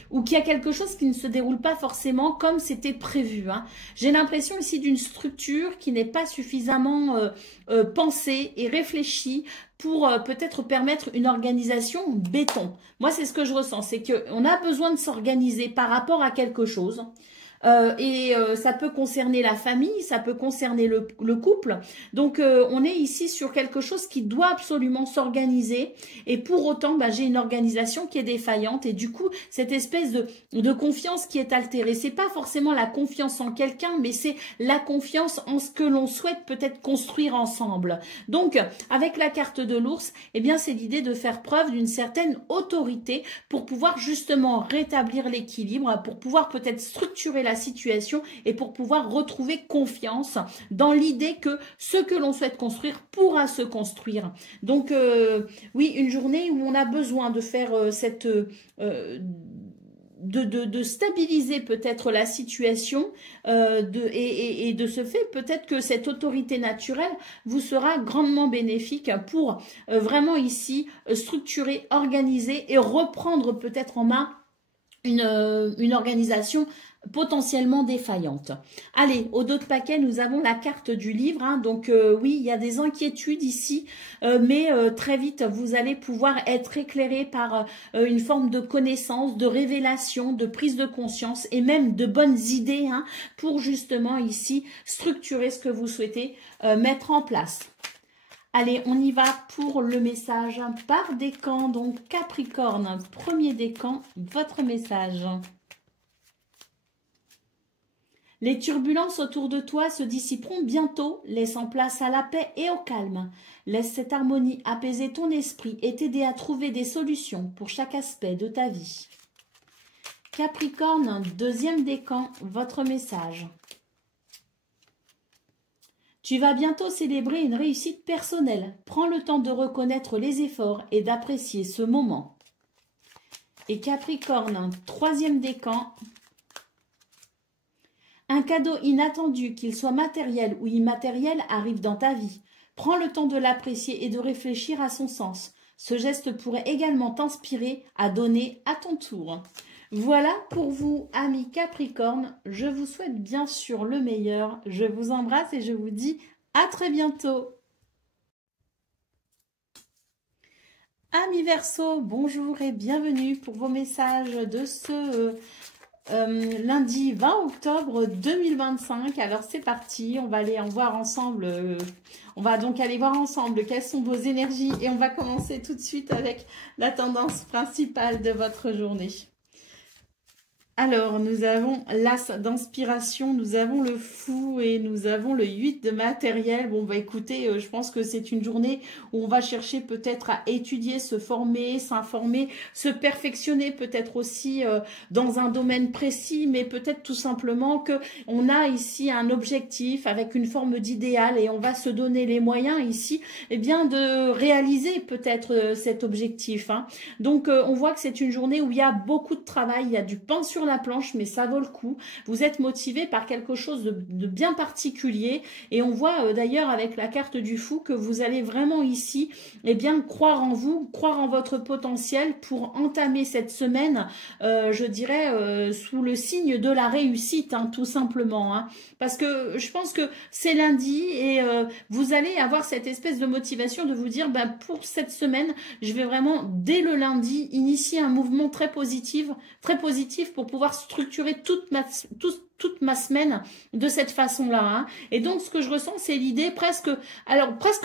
ou qu'il y a quelque chose qui ne se déroule pas forcément comme c'était prévu. Hein. J'ai l'impression ici d'une structure qui n'est pas suffisamment pensée et réfléchie pour peut-être permettre une organisation béton. Moi, c'est ce que je ressens, c'est qu'on a besoin de s'organiser par rapport à quelque chose. Ça peut concerner la famille, ça peut concerner le couple. Donc, on est ici sur quelque chose qui doit absolument s'organiser. Et pour autant, j'ai une organisation qui est défaillante. Et du coup, cette espèce de confiance qui est altérée. C'est pas forcément la confiance en quelqu'un, mais c'est la confiance en ce que l'on souhaite peut-être construire ensemble. Donc, avec la carte de l'ours, eh bien, c'est l'idée de faire preuve d'une certaine autorité pour pouvoir justement rétablir l'équilibre, pour pouvoir peut-être structurer la situation et pour pouvoir retrouver confiance dans l'idée que ce que l'on souhaite construire pourra se construire. Donc oui, une journée où on a besoin de faire de stabiliser peut-être la situation et de ce fait peut-être que cette autorité naturelle vous sera grandement bénéfique pour vraiment ici structurer, organiser et reprendre peut-être en main une organisation potentiellement défaillante. Allez, au dos de paquet, nous avons la carte du livre. Hein, donc oui, il y a des inquiétudes ici, mais très vite, vous allez pouvoir être éclairé par une forme de connaissance, de révélation, de prise de conscience et même de bonnes idées hein, pour justement ici structurer ce que vous souhaitez mettre en place. Allez, on y va pour le message par décan. Donc Capricorne, premier décan, votre message. Les turbulences autour de toi se dissiperont bientôt, laissant place à la paix et au calme. Laisse cette harmonie apaiser ton esprit et t'aider à trouver des solutions pour chaque aspect de ta vie. Capricorne, deuxième décan, votre message. Tu vas bientôt célébrer une réussite personnelle. Prends le temps de reconnaître les efforts et d'apprécier ce moment. Et Capricorne, troisième décan. Un cadeau inattendu, qu'il soit matériel ou immatériel, arrive dans ta vie. Prends le temps de l'apprécier et de réfléchir à son sens. Ce geste pourrait également t'inspirer à donner à ton tour. Voilà pour vous, amis Capricorne. Je vous souhaite bien sûr le meilleur. Je vous embrasse et je vous dis à très bientôt. Amis Verseau, bonjour et bienvenue pour vos messages de ce lundi 20 octobre 2025. Alors c'est parti, on va aller en voir ensemble. On va donc aller voir ensemble quelles sont vos énergies et on va commencer tout de suite avec la tendance principale de votre journée. Alors, nous avons l'as d'inspiration, nous avons le fou et nous avons le 8 de matériel. Bon, bah écoutez, je pense que c'est une journée où on va chercher peut-être à étudier, se former, s'informer, se perfectionner peut-être aussi dans un domaine précis, mais peut-être tout simplement que on a ici un objectif avec une forme d'idéal et on va se donner les moyens ici eh bien, de réaliser peut-être cet objectif. Hein. Donc, on voit que c'est une journée où il y a beaucoup de travail, il y a du pain sur la planche, mais ça vaut le coup. Vous êtes motivé par quelque chose de bien particulier. Et on voit d'ailleurs avec la carte du fou que vous allez vraiment ici, eh bien, croire en vous, croire en votre potentiel pour entamer cette semaine, je dirais, sous le signe de la réussite, hein, tout simplement. Hein. Parce que je pense que c'est lundi et vous allez avoir cette espèce de motivation de vous dire, ben, pour cette semaine, je vais vraiment, dès le lundi, initier un mouvement très positif pour pouvoir structurer toute ma semaine de cette façon-là. Hein. Et donc, ce que je ressens, c'est l'idée presque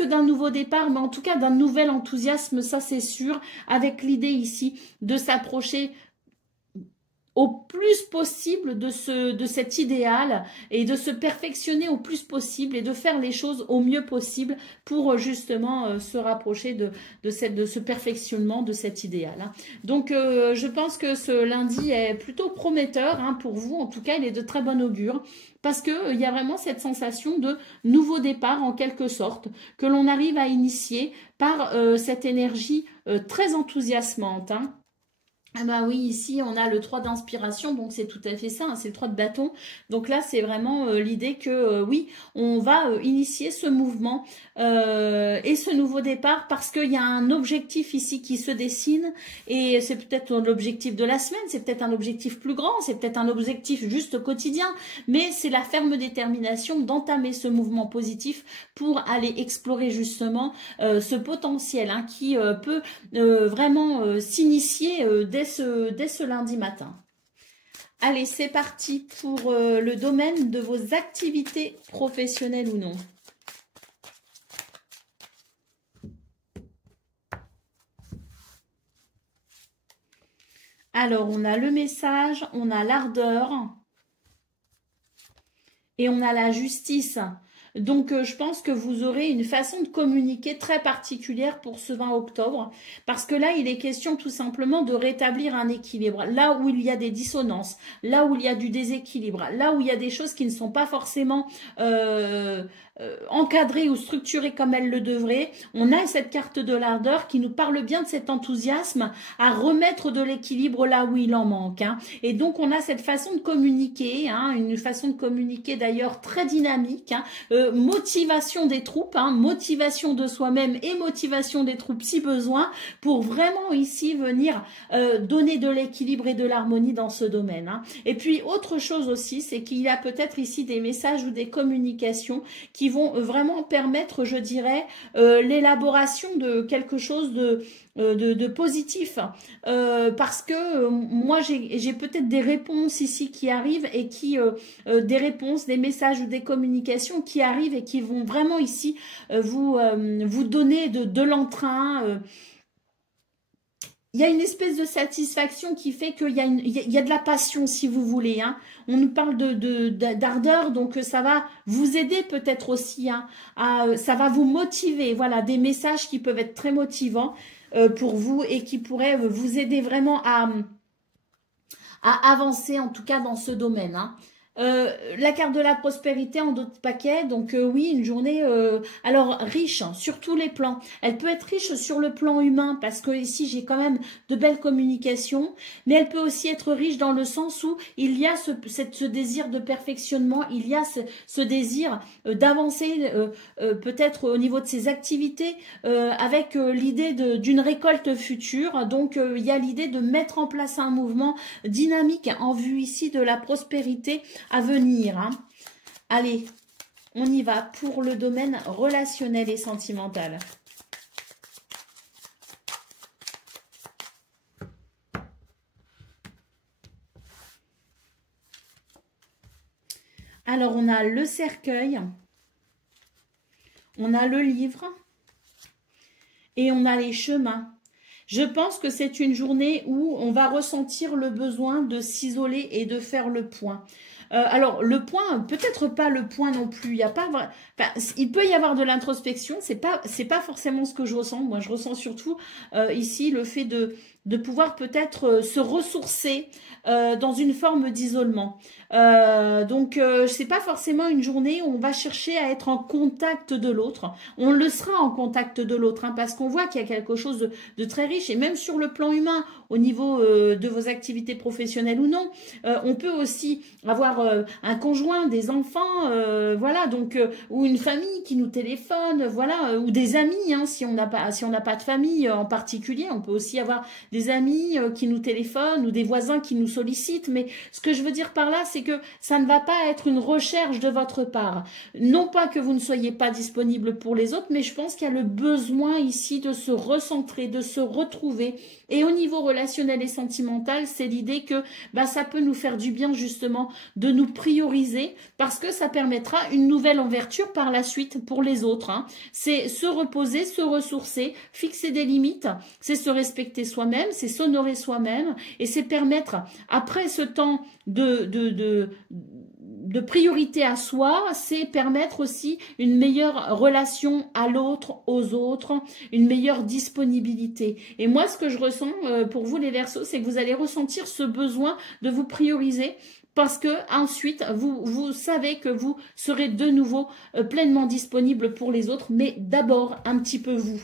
d'un nouveau départ, mais en tout cas d'un nouvel enthousiasme, ça c'est sûr, avec l'idée ici de s'approcher au plus possible de cet idéal et de se perfectionner au plus possible et de faire les choses au mieux possible pour justement se rapprocher de ce perfectionnement, de cet idéal. Hein. Donc, je pense que ce lundi est plutôt prometteur hein, pour vous. En tout cas, il est de très bon augure parce qu'il y a vraiment cette sensation de nouveau départ en quelque sorte que l'on arrive à initier par cette énergie très enthousiasmante. Hein. Ah bah oui, ici on a le 3 d'inspiration, donc c'est tout à fait ça, hein, c'est le 3 de bâton. Donc là c'est vraiment l'idée que oui, on va initier ce mouvement et ce nouveau départ parce qu'il y a un objectif ici qui se dessine et c'est peut-être l'objectif de la semaine, c'est peut-être un objectif plus grand, c'est peut-être un objectif juste quotidien, mais c'est la ferme détermination d'entamer ce mouvement positif pour aller explorer justement ce potentiel hein, qui peut vraiment s'initier dès ce lundi matin. Allez, c'est parti pour le domaine de vos activités professionnelles ou non. Alors, on a le message, on a l'ardeur et on a la justice. Donc, je pense que vous aurez une façon de communiquer très particulière pour ce 20 octobre. Parce que là, il est question tout simplement de rétablir un équilibre. Là où il y a des dissonances, là où il y a du déséquilibre, là où il y a des choses qui ne sont pas forcément encadrées ou structurées comme elles le devraient. On a cette carte de l'ardeur qui nous parle bien de cet enthousiasme à remettre de l'équilibre là où il en manque. Hein. Et donc, on a cette façon de communiquer, hein, une façon de communiquer d'ailleurs très dynamique, hein, motivation des troupes, hein, motivation de soi-même et motivation des troupes si besoin, pour vraiment ici venir donner de l'équilibre et de l'harmonie dans ce domaine. Hein. Et puis autre chose aussi, c'est qu'il y a peut-être ici des messages ou des communications qui vont vraiment permettre, je dirais, l'élaboration de quelque chose de positif parce que moi j'ai peut-être des réponses ici qui arrivent et qui des réponses, des messages ou des communications qui arrivent et qui vont vraiment ici vous donner de l'entrain. Il y a une espèce de satisfaction qui fait qu'il y a de la passion, si vous voulez. Hein. On nous parle d'ardeur, donc ça va vous aider peut-être aussi. Hein, ça va vous motiver. Voilà, des messages qui peuvent être très motivants pour vous et qui pourraient vous aider vraiment à avancer, en tout cas dans ce domaine. Hein. La carte de la prospérité en d'autres paquets, donc oui, une journée alors riche hein, sur tous les plans. Elle peut être riche sur le plan humain parce que ici j'ai quand même de belles communications, mais elle peut aussi être riche dans le sens où il y a ce désir de perfectionnement, il y a ce désir d'avancer peut-être au niveau de ses activités avec l'idée d'une récolte future. Donc il y a l'idée de mettre en place un mouvement dynamique en vue ici de la prospérité à venir. Hein. Allez, on y va pour le domaine relationnel et sentimental. Alors, on a le cercueil, on a le livre et on a les chemins. Je pense que c'est une journée où on va ressentir le besoin de s'isoler et de faire le point. Alors, le point, peut-être pas le point non plus. Il y a pas, enfin, il peut y avoir de l'introspection. C'est pas forcément ce que je ressens. Moi, je ressens surtout ici le fait de pouvoir peut-être se ressourcer dans une forme d'isolement. Donc, c'est pas forcément une journée où on va chercher à être en contact de l'autre. On le sera en contact de l'autre, hein, parce qu'on voit qu'il y a quelque chose de très riche. Et même sur le plan humain, au niveau de vos activités professionnelles ou non, on peut aussi avoir un conjoint, des enfants, voilà, donc ou une famille qui nous téléphone, voilà, ou des amis, hein, si on n'a pas de famille en particulier, on peut aussi avoir des amis qui nous téléphonent ou des voisins qui nous sollicitent. Mais ce que je veux dire par là, c'est que ça ne va pas être une recherche de votre part. Non pas que vous ne soyez pas disponible pour les autres, mais je pense qu'il y a le besoin ici de se recentrer, de se retrouver. Et au niveau relationnel et sentimental, c'est l'idée que ça peut nous faire du bien justement de nous prioriser, parce que ça permettra une nouvelle ouverture par la suite pour les autres, hein. C'est se reposer, se ressourcer, fixer des limites, c'est se respecter soi-même, c'est s'honorer soi-même, et c'est permettre, après ce temps de priorité à soi, c'est permettre aussi une meilleure relation à l'autre, aux autres, une meilleure disponibilité. Et moi, ce que je ressens pour vous les Verseaux, c'est que vous allez ressentir ce besoin de vous prioriser, parce que ensuite vous savez que vous serez de nouveau pleinement disponible pour les autres, mais d'abord un petit peu vous.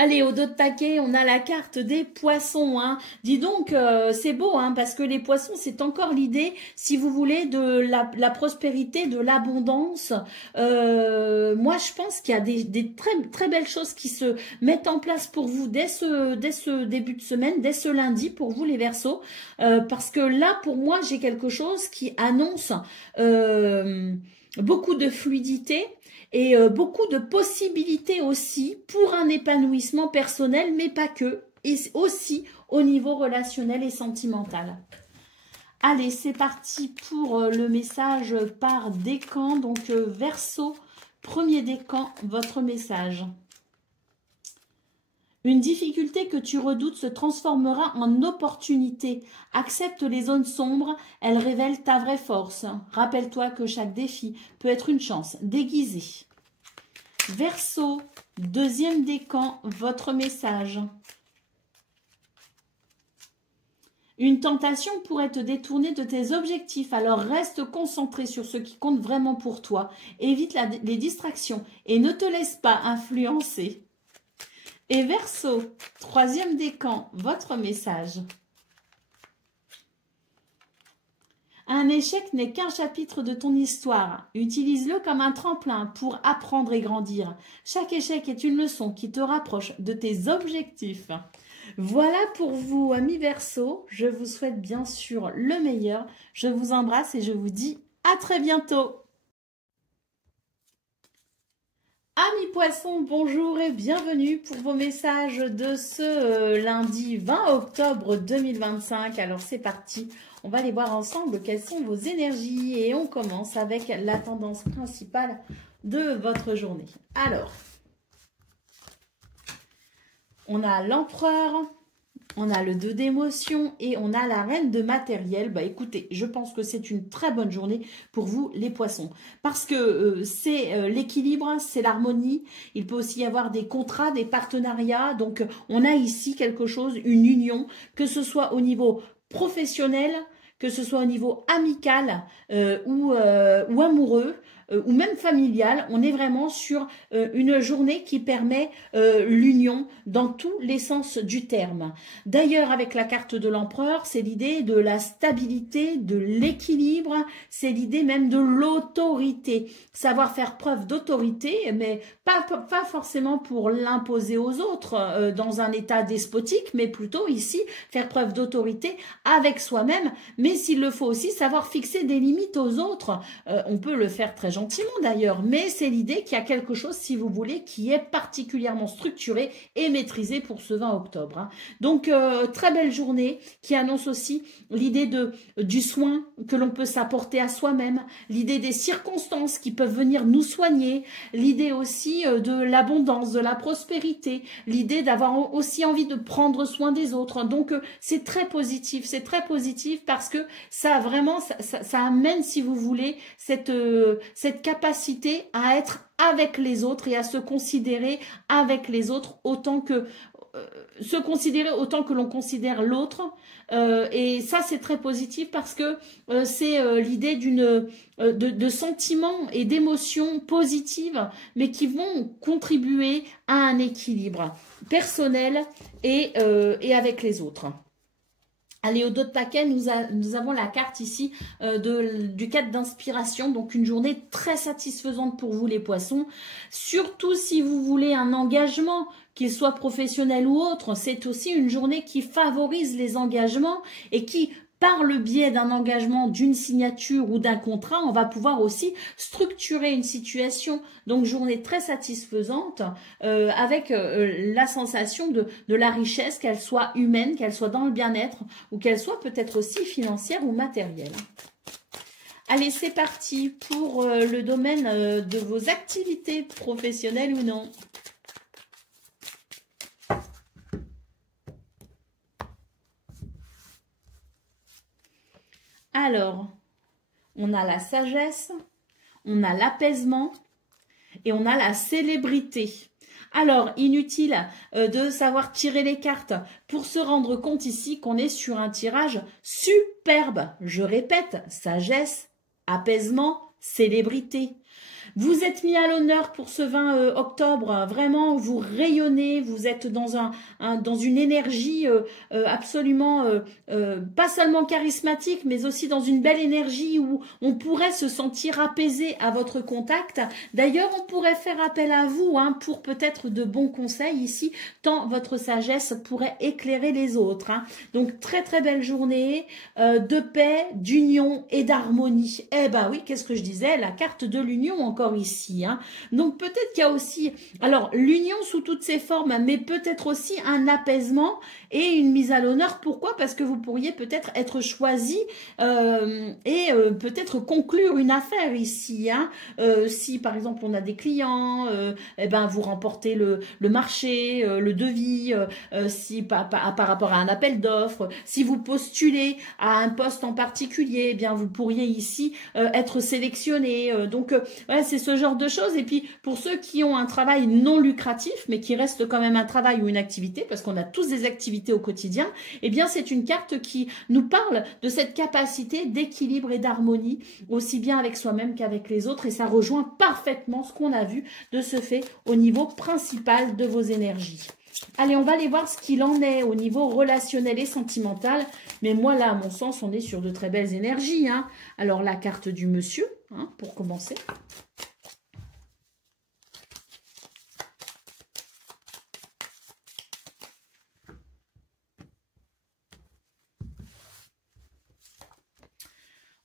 Allez, au dos de taquet, on a la carte des poissons, hein. Dis donc, c'est beau, hein, parce que les poissons, c'est encore l'idée, si vous voulez, de la prospérité, de l'abondance. Moi, je pense qu'il y a des très, très belles choses qui se mettent en place pour vous dès ce début de semaine, dès ce lundi, pour vous, les Verseaux. Parce que là, pour moi, j'ai quelque chose qui annonce beaucoup de fluidité, et beaucoup de possibilités aussi pour un épanouissement personnel, mais pas que, et aussi au niveau relationnel et sentimental. Allez, c'est parti pour le message par décan. Donc, Verseau, premier décan, votre message. Une difficulté que tu redoutes se transformera en opportunité. Accepte les zones sombres, elles révèlent ta vraie force. Rappelle-toi que chaque défi peut être une chance déguisée. Verseau, deuxième décan, votre message. Une tentation pourrait te détourner de tes objectifs, alors reste concentré sur ce qui compte vraiment pour toi. Évite les distractions et ne te laisse pas influencer. Et Verseau, troisième décan, votre message. Un échec n'est qu'un chapitre de ton histoire. Utilise-le comme un tremplin pour apprendre et grandir. Chaque échec est une leçon qui te rapproche de tes objectifs. Voilà pour vous, amis Verseaux. Je vous souhaite bien sûr le meilleur. Je vous embrasse et je vous dis à très bientôt. Amis Poissons, bonjour et bienvenue pour vos messages de ce lundi 20 octobre 2025. Alors c'est parti, on va aller voir ensemble quelles sont vos énergies et on commence avec la tendance principale de votre journée. Alors, on a l'empereur, on a le 2 d'émotion et on a la reine de matériel. Bah écoutez, je pense que c'est une très bonne journée pour vous les poissons. Parce que c'est l'équilibre, c'est l'harmonie. Il peut aussi y avoir des contrats, des partenariats. Donc on a ici quelque chose, une union, que ce soit au niveau professionnel, que ce soit au niveau amical ou amoureux. Ou même familial, on est vraiment sur une journée qui permet l'union dans tous les sens du terme. D'ailleurs, avec la carte de l'empereur, c'est l'idée de la stabilité, de l'équilibre, c'est l'idée même de l'autorité. Savoir faire preuve d'autorité, mais pas forcément pour l'imposer aux autres dans un état despotique, mais plutôt ici, faire preuve d'autorité avec soi-même, mais s'il le faut aussi, savoir fixer des limites aux autres. On peut le faire très gentiment d'ailleurs, mais c'est l'idée qu'il y a quelque chose, si vous voulez, qui est particulièrement structuré et maîtrisé pour ce 20 octobre. Hein. Donc, très belle journée qui annonce aussi l'idée du soin que l'on peut s'apporter à soi-même, l'idée des circonstances qui peuvent venir nous soigner, l'idée aussi de l'abondance, de la prospérité, l'idée d'avoir aussi envie de prendre soin des autres. Donc, c'est très positif parce que ça vraiment, ça amène, si vous voulez, cette capacité à être avec les autres et à se considérer avec les autres autant que l'on considère l'autre. Et ça, c'est très positif parce que c'est l'idée de sentiments et d'émotions positives, mais qui vont contribuer à un équilibre personnel et avec les autres. Allez, au dos de paquet, nous avons la carte ici du 4 d'inspiration, donc une journée très satisfaisante pour vous les poissons, surtout si vous voulez un engagement, qu'il soit professionnel ou autre, c'est aussi une journée qui favorise les engagements et qui, par le biais d'un engagement, d'une signature ou d'un contrat, on va pouvoir aussi structurer une situation. Donc, journée très satisfaisante avec la sensation de la richesse, qu'elle soit humaine, qu'elle soit dans le bien-être ou qu'elle soit peut-être aussi financière ou matérielle. Allez, c'est parti pour le domaine de vos activités professionnelles ou non. Alors, on a la sagesse, on a l'apaisement et on a la célébrité. Alors, inutile de savoir tirer les cartes pour se rendre compte ici qu'on est sur un tirage superbe. Je répète, sagesse, apaisement, célébrité. Vous êtes mis à l'honneur pour ce 20 octobre, vraiment vous rayonnez, vous êtes dans une énergie absolument, pas seulement charismatique, mais aussi dans une belle énergie où on pourrait se sentir apaisé à votre contact. D'ailleurs, on pourrait faire appel à vous pour peut-être de bons conseils ici, tant votre sagesse pourrait éclairer les autres. Hein. Donc, très très belle journée de paix, d'union et d'harmonie. Eh ben oui, qu'est-ce que je disais? La carte de l'union encore ici. Hein. Donc peut-être qu'il y a aussi, alors l'union sous toutes ses formes, mais peut-être aussi un apaisement et une mise à l'honneur. Pourquoi? Parce que vous pourriez peut-être être choisi et peut-être conclure une affaire ici. Hein. Si par exemple on a des clients, eh ben vous remportez le marché, le devis, si par rapport à un appel d'offres, si vous postulez à un poste en particulier, eh bien vous pourriez ici être sélectionné. Donc voilà, c'est ce genre de choses. Et puis pour ceux qui ont un travail non lucratif, mais qui reste quand même un travail ou une activité, parce qu'on a tous des activités au quotidien, eh bien c'est une carte qui nous parle de cette capacité d'équilibre et d'harmonie, aussi bien avec soi-même qu'avec les autres. Et ça rejoint parfaitement ce qu'on a vu de ce fait au niveau principal de vos énergies. Allez, on va aller voir ce qu'il en est au niveau relationnel et sentimental. Mais moi, là, à mon sens, on est sur de très belles énergies. Hein. Alors, la carte du monsieur, hein, pour commencer.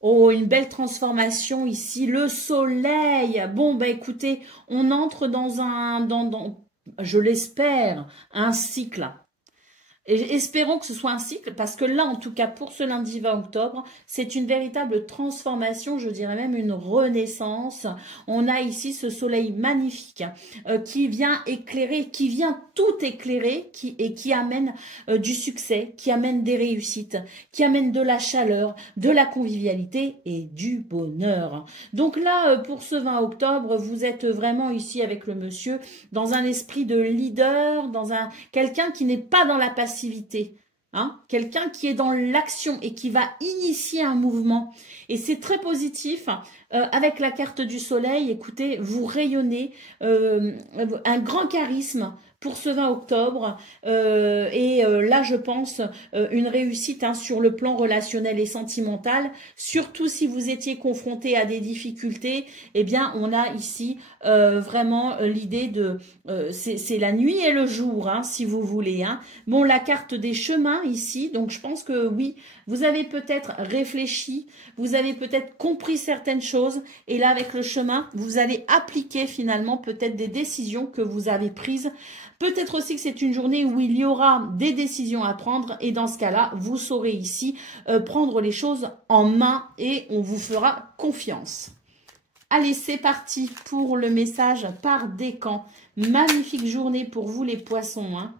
Oh, une belle transformation ici, le soleil. Bon, bah écoutez, on entre dans je l'espère, un cycle. Et espérons que ce soit un cycle, parce que là, en tout cas, pour ce lundi 20 octobre, c'est une véritable transformation, je dirais même une renaissance. On a ici ce soleil magnifique qui vient éclairer, qui vient tout éclairer et qui amène du succès, qui amène des réussites, qui amène de la chaleur, de la convivialité et du bonheur. Donc là, pour ce 20 octobre, vous êtes vraiment ici avec le monsieur dans un esprit de leader, dans quelqu'un qui n'est pas dans la passivité. Hein, quelqu'un qui est dans l'action et qui va initier un mouvement. Et c'est très positif. Avec la carte du soleil, écoutez, vous rayonnez un grand charisme, pour ce 20 octobre. Là, je pense une réussite hein, sur le plan relationnel et sentimental. Surtout si vous étiez confronté à des difficultés, eh bien, on a ici vraiment l'idée de... c'est la nuit et le jour, hein, si vous voulez. Hein. Bon, la carte des chemins ici, donc je pense que oui, vous avez peut-être réfléchi, vous avez peut-être compris certaines choses, et là, avec le chemin, vous allez appliquer finalement peut-être des décisions que vous avez prises. Peut-être aussi que c'est une journée où il y aura des décisions à prendre, et dans ce cas-là, vous saurez ici prendre les choses en main, et on vous fera confiance. Allez, c'est parti pour le message par décan. Magnifique journée pour vous les poissons. Hein.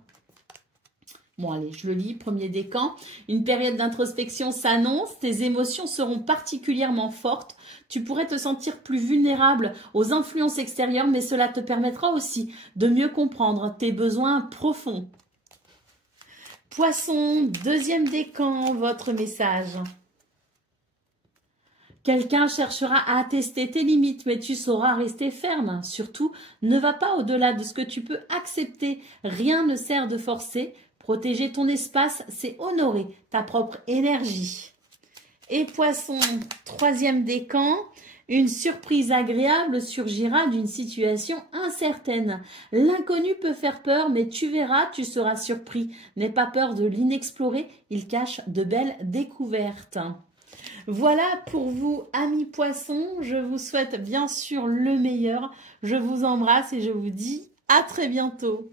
Bon, allez, je le lis. Premier décan. Une période d'introspection s'annonce. Tes émotions seront particulièrement fortes. Tu pourrais te sentir plus vulnérable aux influences extérieures, mais cela te permettra aussi de mieux comprendre tes besoins profonds. Poisson, deuxième décan, votre message. Quelqu'un cherchera à attester tes limites, mais tu sauras rester ferme. Surtout, ne va pas au-delà de ce que tu peux accepter. Rien ne sert de forcer. Protéger ton espace, c'est honorer ta propre énergie. Et poisson, troisième décan. Une surprise agréable surgira d'une situation incertaine. L'inconnu peut faire peur, mais tu verras, tu seras surpris. N'aie pas peur de l'inexploré, il cache de belles découvertes. Voilà pour vous, amis poissons. Je vous souhaite bien sûr le meilleur. Je vous embrasse et je vous dis à très bientôt.